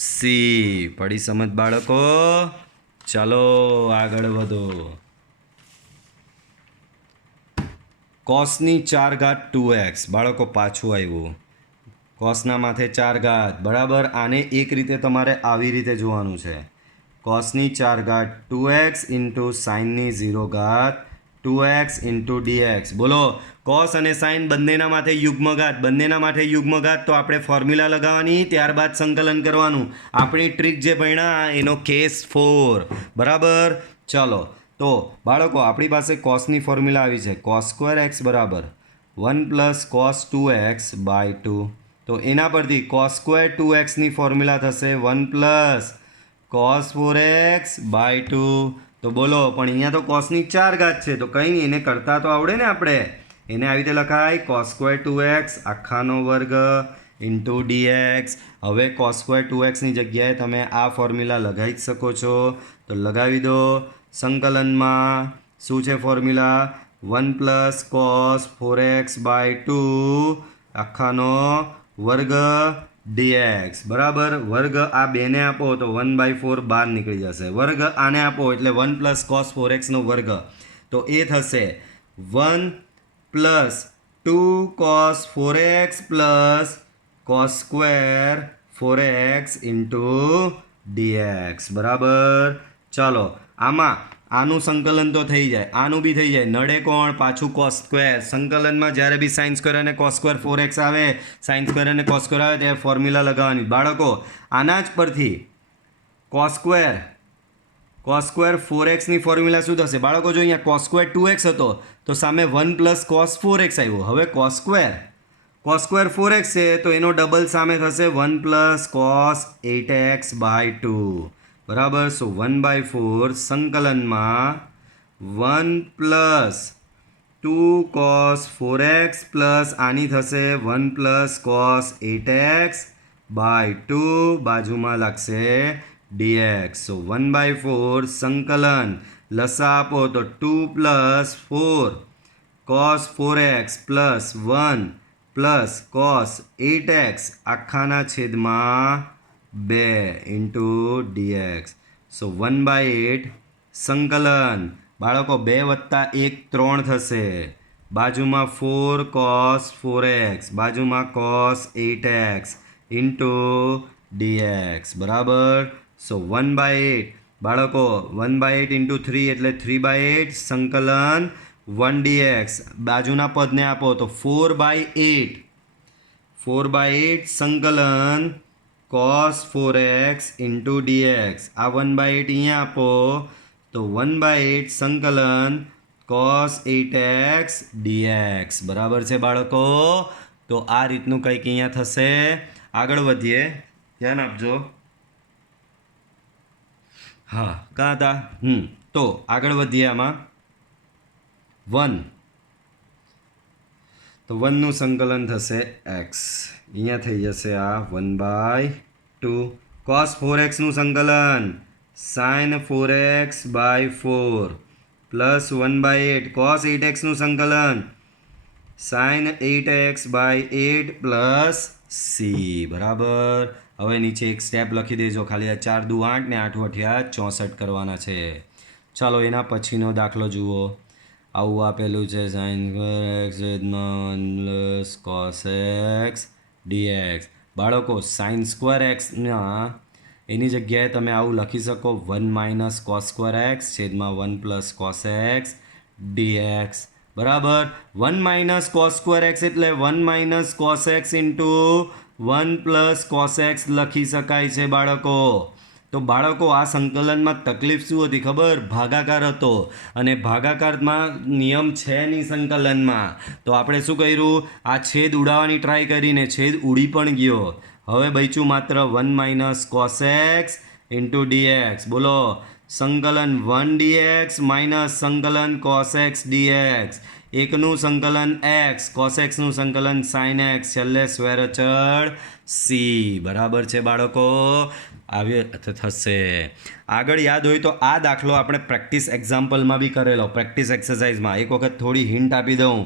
c. પડી સમજ બાળકો? ચાલો આગળ વધો. કોસની 4 ઘાત 2x બાળકો પાછું આવ્યું. કોસના માથે 4 ઘાત બરાબર. આને એક રીતે તમારે આવી રીતે જોવાનું છે. કોસની 4 ઘાત 2x ઇન્ટુ સાઇનની 0 ઘાત 2x ઇન્ટુ dx. બોલો કોસ અને સાઇન બંનેના માથે યુગ્મ ઘાત, બંનેના માથે યુગ્મ ઘાત. તો આપણે ફોર્મ્યુલા લગાવવાની, ત્યારબાદ સંકલન કરવાનું. આપણી ટ્રીક જે ભણ્યા એનો કેસ 4 બરાબર. ચલો તો બાળકો આપણી પાસે કોસની ફોર્મ્યુલા આવી છે. કોસ સ્ક્વેર એક્સ બરાબર 1 પ્લસ કોસ 2x/2. તો એના પરથી કોસ સ્ક્વેર 2x ની ફોર્મ્યુલા થશે 1 પ્લસ કોસ 4x/2. તો બોલો પણ અહીંયા તો કોસની 4 ઘાત છે તો કંઈ નહીં, એને કરતા તો આવડે ને આપણે. એને આવી રીતે લખાય કોસ સ્ક્વેર 2x આખાનો વર્ગ ઇન્ટુ dx. હવે કોસ સ્ક્વેર 2x ની જગ્યાએ તમે આ ફોર્મ્યુલા લગાવી જ શકો છો, તો લગાવી દો. સંકલનમાં શું છે ફોર્મ્યુલા? 1 પ્લસ કોસ 4x/2 આખાનો વર્ગ dx બરાબર. વર્ગ આ બેને આપો તો 1/4 બહાર નીકળી જશે. વર્ગ આને આપો એટલે 1 પ્લસ કોસ 4x નો વર્ગ. તો એ થશે 1 plus 2 cos 4x plus cos square 4x into dx બરાબર. ચાલો આમાં આનું સંકલન તો થઈ જાય, આનું બી થઈ જાય, નડે કોણ? પાછું cos સ્ક્વેર. સંકલનમાં જ્યારે બી સાઇન સ્ક્વેર અને cos સ્ક્વેર 4x આવે, સાઇન સ્ક્વેર અને cos સ્ક્વેર આવે ત્યારે ફોર્મ્યુલા લગાવવાની. બાળકો આના જ પરથી cos સ્ક્વેર 4x ની ફોર્મ્યુલા શું થશે? બાળકો જો અહીંયા cos સ્ક્વેર 2x હતો તો સામે 1 પ્લસ cos 4x આવ્યો. હવે cos સ્ક્વેર 4x છે તો એનો ડબલ સામે થશે 1 પ્લસ cos 8x બાય 2 બરાબર. સો 1/4 સંકલનમાં 1 પ્લસ 2 cos 4x પ્લસ આની થશે 1 પ્લસ cos 8x બાય 2 બાજુમાં લાગશે dx. સો 1/4 સંકલન લસા આપો તો 2 plus 4 cos 4x plus 1 plus cos 8x આખાના છેદમાં 2 ઇન્ટુ dx. સો 1/8 સંકલન બાળકો 2 વત્તા 1 3 થશે, બાજુમાં 4 cos 4x બાજુમાં cos 8x ઇન્ટુ dx બરાબર. સો 1/8 બાળકો 1/8 ઇન્ટુ 3 એટલે 3/8 સંકલન 1 dx. બાજુના પદને આપો તો 4/8 સંકલન cos 4x ઇન્ટુ dx. આ 1/8 અહીંયા આપો તો 1/8 સંકલન cos 8x dx બરાબર છે બાળકો. તો આ રીતનું કંઈક અહીંયા થશે. આગળ વધીએ, ધ્યાન આપજો. હા કાં હતા? તો આગળ વધીએ આમાં 1 તો 1નું સંકલન થશે x. અહીંયા થઈ જશે આ 1/2 cos 4xનું સંકલન sin 4x બાય 4 પ્લસ 1/8 cos 8xનું સંકલન sin 8x by 8 plus c બરાબર. હવે નીચે એક સ્ટેપ લખી દેજો, ખાલી આ 4 દુ 8 ને 8 અઠ્યા 64 કરવાના છે. ચાલો એના પછીનો દાખલો જુઓ. આવું આપેલું છે sin x plus cos x dx. બાળકો sin સ્ક્વેર એક્સના એની જગ્યાએ તમે આવું લખી શકો 1 માઇનસ cos સ્ક્વેર એક્સ છેદમાં 1 પ્લસ cos x dx બરાબર. 1 માઇનસ cos સ્ક્વેર એક્સ એટલે 1 minus cos x into 1 plus cos x લખી શકાય છે બાળકો. તો બાળકો આ સંકલનમાં તકલીફ શું હતી ખબર? ભાગાકાર હતો અને ભાગાકારમાં નિયમ છે નહીં સંકલનમાં. તો આપણે શું કર્યું? આ છેદ ઉડાવવાની ટ્રાય કરીને છેદ ઉડી પણ ગયો. હવે બચ્યું માત્ર 1 minus cos x into dx. બોલો સંકલન 1 dx માઇનસ સંકલન cos x dx. એકનું સંકલન x, cos x નું સંકલન sin x, છેલ્લે સ્ક્વેર અચળ c બરાબર છે બાળકો. આવી થશે. આગળ યાદ હોય તો આ દાખલો આપણે પ્રેક્ટિસ એક્ઝામ્પલમાં બી કરેલો, પ્રેક્ટિસ એક્સરસાઇઝમાં. એક વખત થોડી હિન્ટ આપી દઉં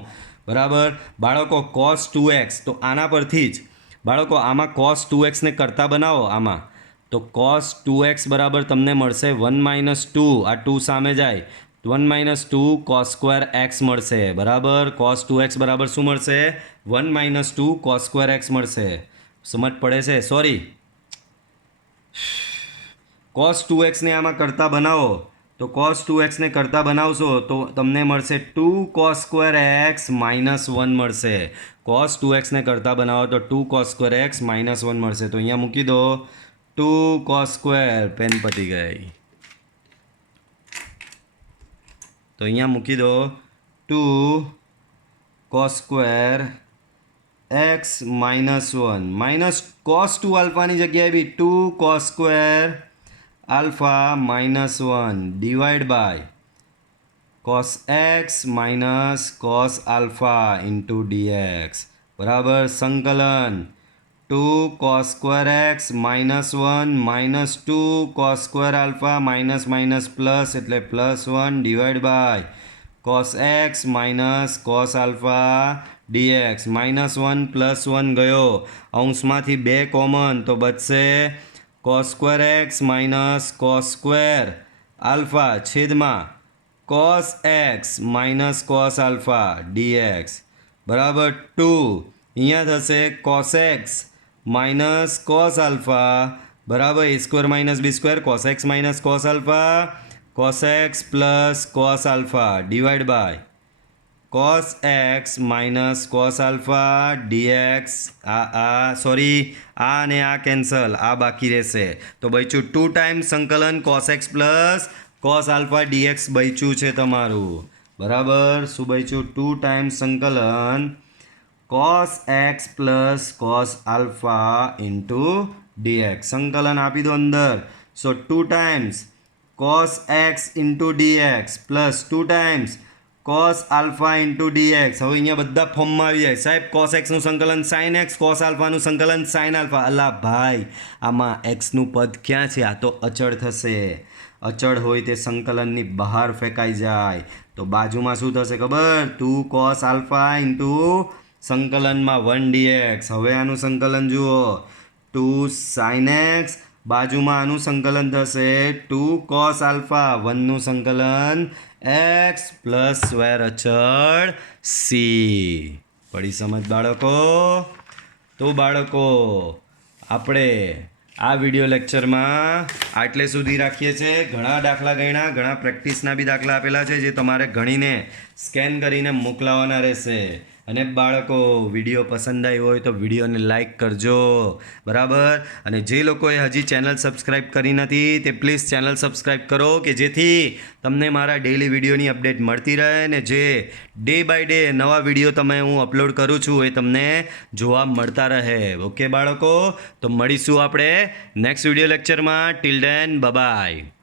બરાબર. બાળકો cos 2x તો આના પરથી જ બાળકો આમાં cos 2x ને કરતા બનાવો આમાં તો cos 2x બરાબર તમને મળશે 1 માઇનસ 2, આ 2 સામે જાય 1 માઇનસ 2 cos સ્ક્વેર x મળશે બરાબર. cos 2x બરાબર શું મળશે? 1 માઇનસ 2 cos સ્ક્વેર x મળશે. સમજ પડે છે? સોરી, cos 2x ને આમાં કરતા બનાવો તો cos 2x ને કરતા બનાવશો તો તમને મળશે 2 cos સ્ક્વેર x માઇનસ 1 મળશે. cos 2x ને કરતા બનાવો તો 2 cos સ્ક્વેર x માઇનસ 1 મળશે. તો અહીંયા મૂકી દો 2 cos સ્ક્વેર, પેન પતી ગઈ. તો અહીંયા મૂકી દો 2 cos square x minus 1 minus cos 2 આલ્ફાની જગ્યાએ બી 2 cos square alpha minus 1 divide by cos x minus cos alpha into dx બરાબર. સંકલન 2 cos square x minus 1 minus 2 cos square alpha minus minus plus એટલે plus 1 divide by cos x minus cos alpha dx. Minus 1 plus 1 ગયો, અંશમાંથી 2 common તો બચશે cos square x minus cos square alpha છેદમાં cos x minus cos alpha dx બરાબર 2 અહીંયા થશે cos x minus cos alpha બરાબર a square minus b square cos x minus cos alpha cos x plus cos alpha divide by cos x minus cos alpha dx sorry આ અને આ cancel આ બાકી રહેશે તો બચ્યું 2 ટાઈમ્સ સંકલન cos x plus cos alpha dx બચ્યું છે તમારું બરાબર શું બચ્યું 2 ટાઈમ્સ સંકલન cos x plus cos alpha into dx સંકલન આપી દો અંદર સો 2 times cos x into dx plus 2 times cos alpha into dx હવે અહીંયા બધા ફોર્મમાં આવી જાય સાહેબ cos x નું સંકલન sin x cos આલ્ફાનું સંકલન sin આલ્ફા અલા ભાઈ આમાં x નું પદ ક્યાં છે આ તો અચળ થશે અચળ હોય તે સંકલનની બહાર ફેંકાઈ જાય તો બાજુમાં શું થશે ખબર 2 cos આલ્ફા ઇન્ટુ સંકલનમાં 1 dx હવે આનું સંકલન જુઓ 2 sin x બાજુમાં આનું સંકલન થશે 2 cos આલ્ફા 1 નું સંકલન x પ્લસ સ્ક્વેર અચળ c પડી સમજ બાળકો તો બાળકો આપણે આ વિડિયો લેક્ચરમાં આટલે સુધી રાખીએ છીએ ઘણા દાખલા ગણ્યા ઘણા પ્રેક્ટિસના બી દાખલા આપેલા છે જે તમારે ગણીને સ્કેન કરીને મોકલાવવાના રહેશે અને બાળકો વિડીયો પસંદ આવ્યો હોય તો વિડીયોને લાઈક કરજો બરાબર અને જે લોકોએ હજી ચેનલ સબસ્ક્રાઈબ કરી નથી તે પ્લીઝ ચેનલ સબસ્ક્રાઈબ કરો કે જેથી તમને મારા ડેઈલી વિડીયોની અપડેટ મળતી રહે ને જે ડે બાય ડે નવા વિડીયો હું અપલોડ કરું છું એ તમને જોવા મળતા રહે ઓકે બાળકો તો મળીશું આપણે નેક્સ્ટ વિડીયો લેક્ચરમાં ટિલ ધેન બાય